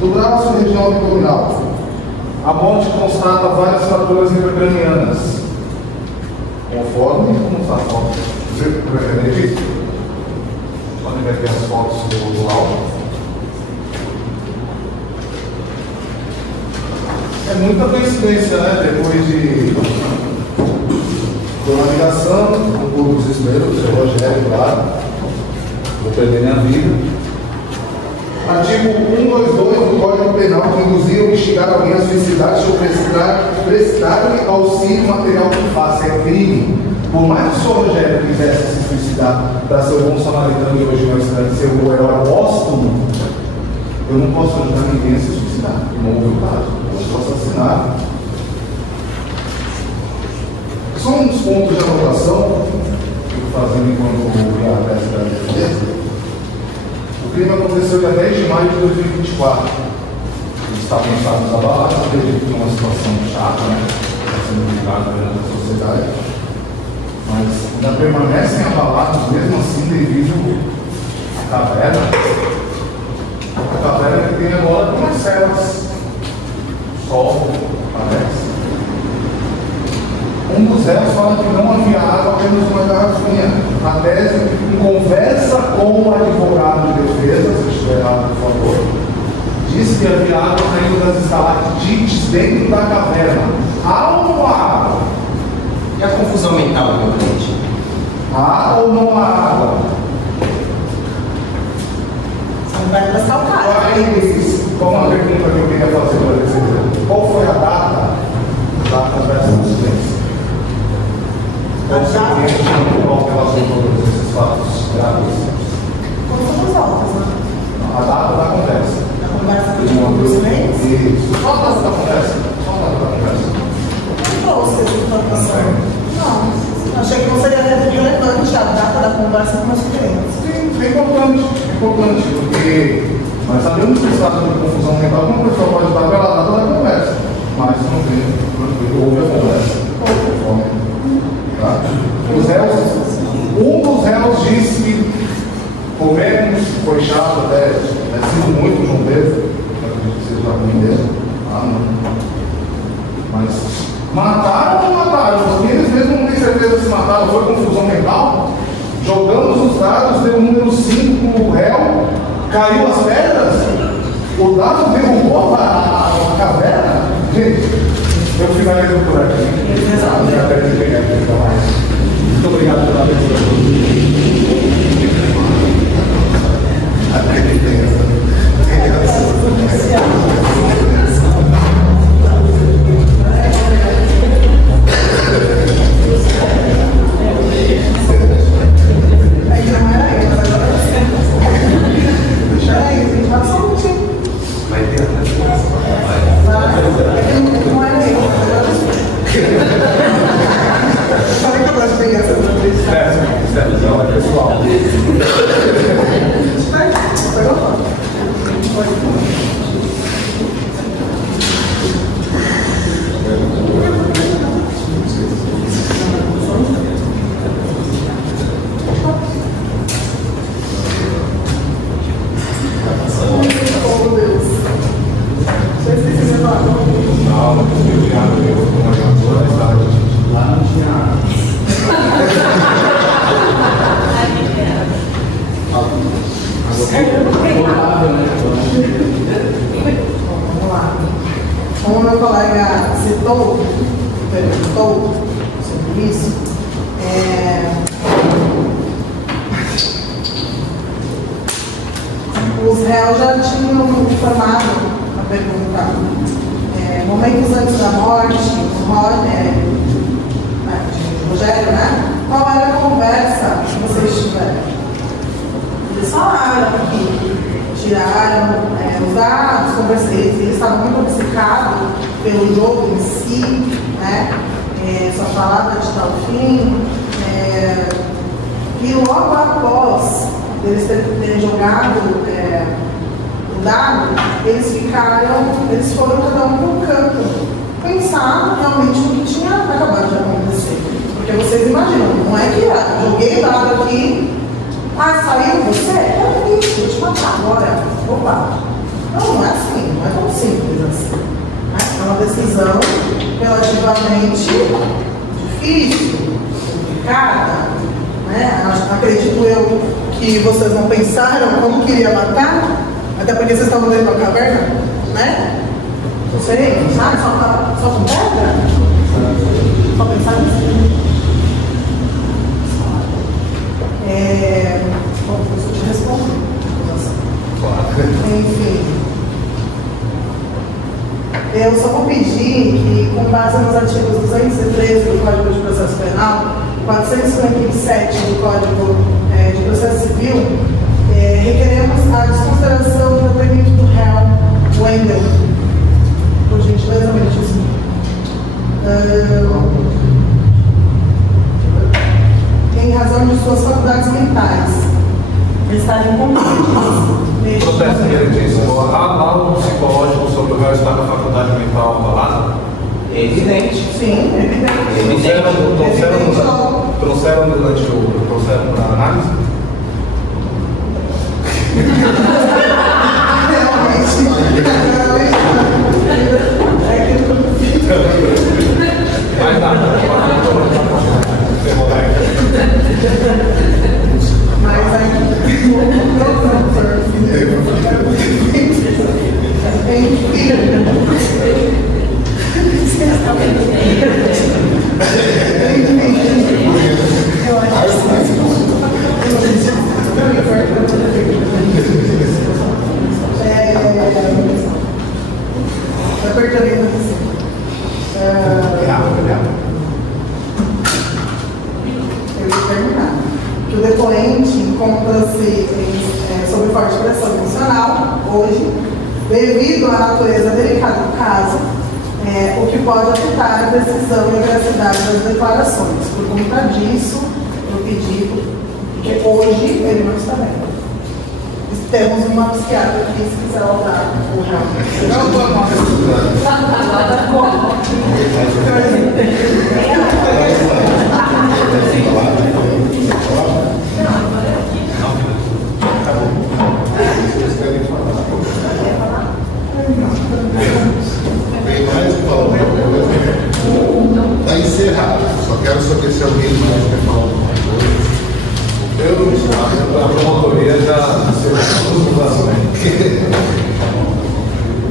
do braço e região abdominal. A morte constata várias fraturas intracranianas, conforme como está a foto. Podem ver aqui as fotos do laudo. É muita coincidência, né? Depois de uma ligação, um pouco de desespero, do seu Rogério, claro, vou perder minha vida. Artigo 122 do Código Penal, que induzir ou instigar alguém a suicidar-se ou prestar-lhe auxílio material que faça, é crime. Por mais que o senhor Rogério quisesse se suicidar para ser o bom samaritano e hoje nós estamos ser o herói póstumo, eu não posso ajudar ninguém a se suicidar. Não houve o caso. Eu posso assassinar. Só uns pontos de anotação que eu estou fazendo enquanto eu a peça da defesa. O crime aconteceu dia 10 de maio de 2024. Eles estavam cansados da balada, acredito que é uma situação chata, né? Está sendo julgado perante a sociedade. Mas ainda permanecem abalados, mesmo assim, devido à caverna. A caverna que tem agora algumas celas. Sol, parece. Um dos réus fala que não havia água, apenas uma garrafinha. A tese, em conversa com o advogado de defesa, se estiver errado, por favor, disse que havia água caindo das estalactites dentro da caverna. Há ou não há água? E a confusão mental do meu cliente? Há ou não há água? São pedras calcárias. Qual uma pergunta que eu queria fazer para você? Qual foi a data da conversa do silêncio? Qual foi a relação com todos esses fatos graves? Quando somos altas, né? A data da conversa. Da conversa do silêncio? Isso. Qual a data da conversa? Qual a data da conversa? Não trouxe essa informação. Não. Achei que não seria relevante a data da conversa com os clientes. Sim, é importante, porque nós sabemos que se trata de confusão mental, uma pessoa pode estar pela data da conversa, mas não tem, houve a conversa. Tá? Os réus, um dos réus disse que comemos, foi chato até, sido muito João Pedro, acredito que seja para mim mesmo. Não. Mas mataram ou não mataram? Porque eles mesmos não têm certeza se mataram, foi confusão mental. Jogamos os dados, deu o número 5 para o réu, caiu as pedras, o dado derrubou a caverna. Eu finalizo por aqui. Muito obrigado pela atenção. Como meu colega citou, perguntou sobre isso, os réus já tinham informado a pergunta. Momentos antes da morte, de Rogério, né? Qual era a conversa que vocês tiveram? Eles falaram que tiraram os dados, eles estavam muito obcecados pelo jogo em si, né? Só falava de tal fim. E logo após eles terem jogado o dado, eles foram cada um para um canto, pensar realmente no que tinha acabado de acontecer. Porque vocês imaginam, não é que joguei o dado aqui, saiu você? É isso, vou te matar agora. Opa! Não é assim, não é tão simples assim. Né? É uma decisão relativamente difícil, complicada. Né? Acredito eu que vocês não pensaram como queria matar, até porque vocês estavam dentro da caverna, né? Vocês, sabe? Só com pedra? Só pensar nisso. Bom, eu te respondo. Enfim. Eu só vou pedir que, com base nos artigos 213 do Código de Processo Penal, 457 do Código de Processo Civil, requeremos a desconsideração do depoimento do réu Wendel. Por gentileza, meritíssimo. Em razão de suas faculdades mentais estarem comprometidas. Processo meritíssimo. Há um psicológico sobre o réu estar na faculdade mental abalada? É evidente. Sim, é evidente. Trouxeram durante o processo para análise? Vai dar. Mas aí, o depoente encontra-se sob forte pressão emocional hoje, devido à natureza delicada do caso, o que pode afetar a precisão e a veracidade das declarações. Por conta disso, eu pedi, porque hoje ele não está bem. Temos uma psiquiatra aqui, se quiser voltar o réu. Não vou Está encerrado. Só quero saber se alguém mais quer falar alguma coisa.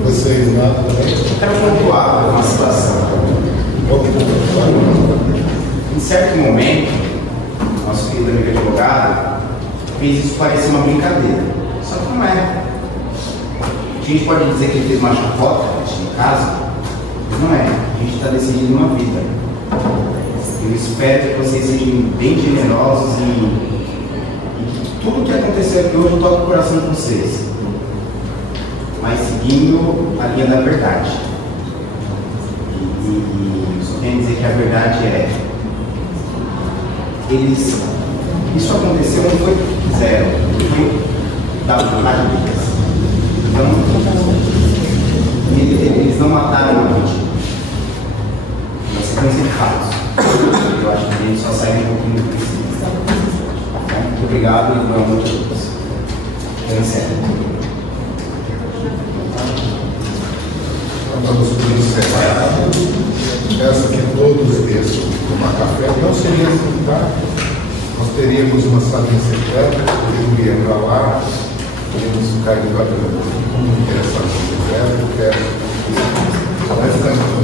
Vocês lá também? Eu quero pontuar uma situação. Em certo momento, nosso querido amigo advogado fez isso parecer uma brincadeira. Só que não é. A gente pode dizer que ele fez uma chacota no caso, mas não é. A gente está decidindo uma vida. Eu espero que vocês sejam bem generosos e que tudo que aconteceu aqui hoje toque o coração de vocês, mas seguindo a linha da verdade. E só quero dizer que a verdade é: isso aconteceu não foi porque quiseram, foi da vontade deles. Então, eles não mataram a vítima. Na sequência de fatos. Eu acho que a gente só sai um pouquinho do princípio. Muito obrigado e boa noite a todos. Eu encerro. Vamos encerrar. Peço que todos desçam tomar café. Não seria assim, tá? Nós teríamos uma salinha secreta, eu iria para lá, teríamos ficar de bacana. Como interessante o secreto, eu quero. Vai ficar muito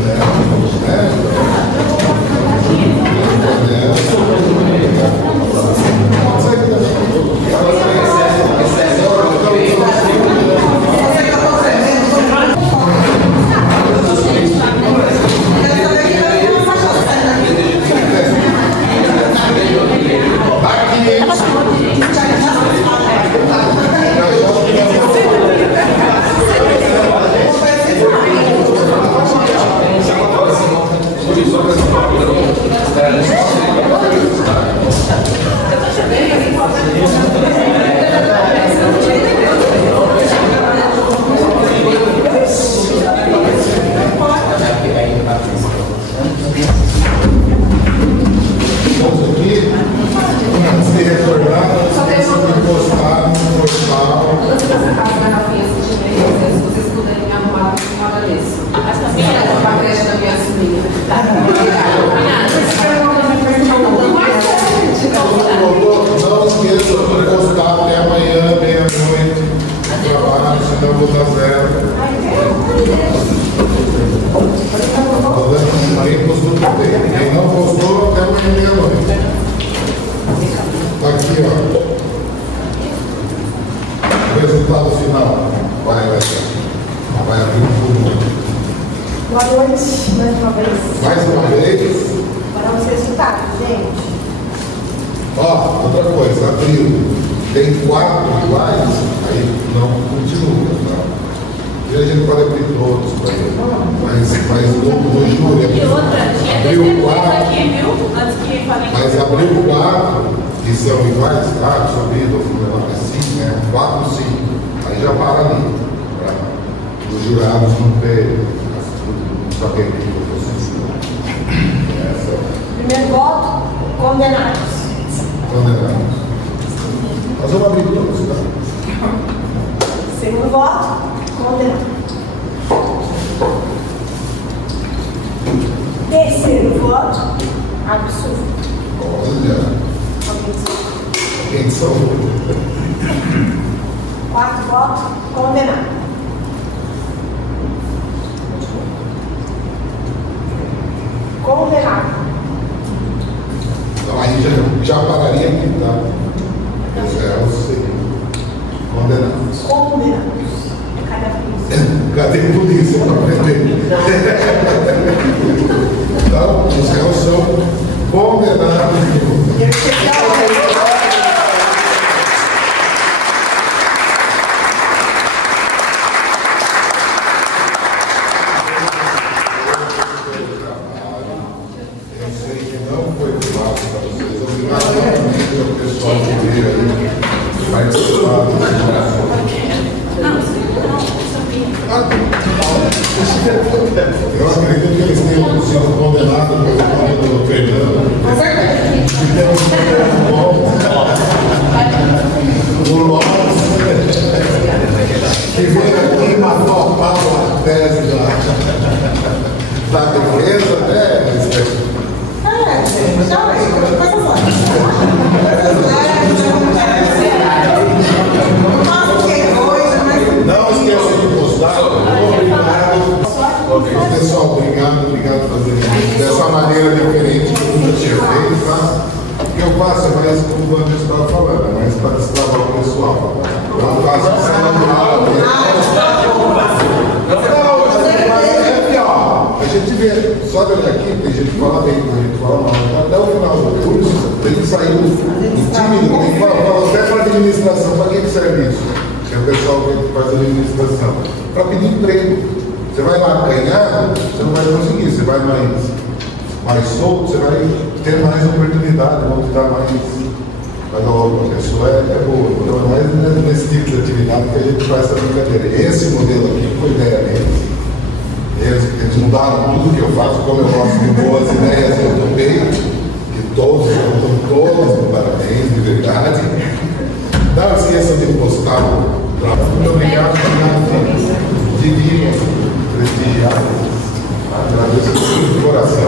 Eu acredito que eles tenham sido condenados pelo Fernando. Com certeza. administração, para que serve isso? É o pessoal que faz a administração. Para pedir emprego. Você vai lá ganhar, você não vai conseguir. Você vai mais solto, você vai ter mais oportunidade, vão ficar mais. Mas a pessoa é boa. Então, não é nesse tipo de atividade que a gente faz essa brincadeira. Esse modelo aqui foi ideia deles. Eles mudaram tudo que eu faço, como eu gosto de boas ideias, eu topei, que todos de parabéns, de verdade. Não esqueçam de postar o trabalho. Muito obrigado por dividirem, prestigiar. Agradeço de coração.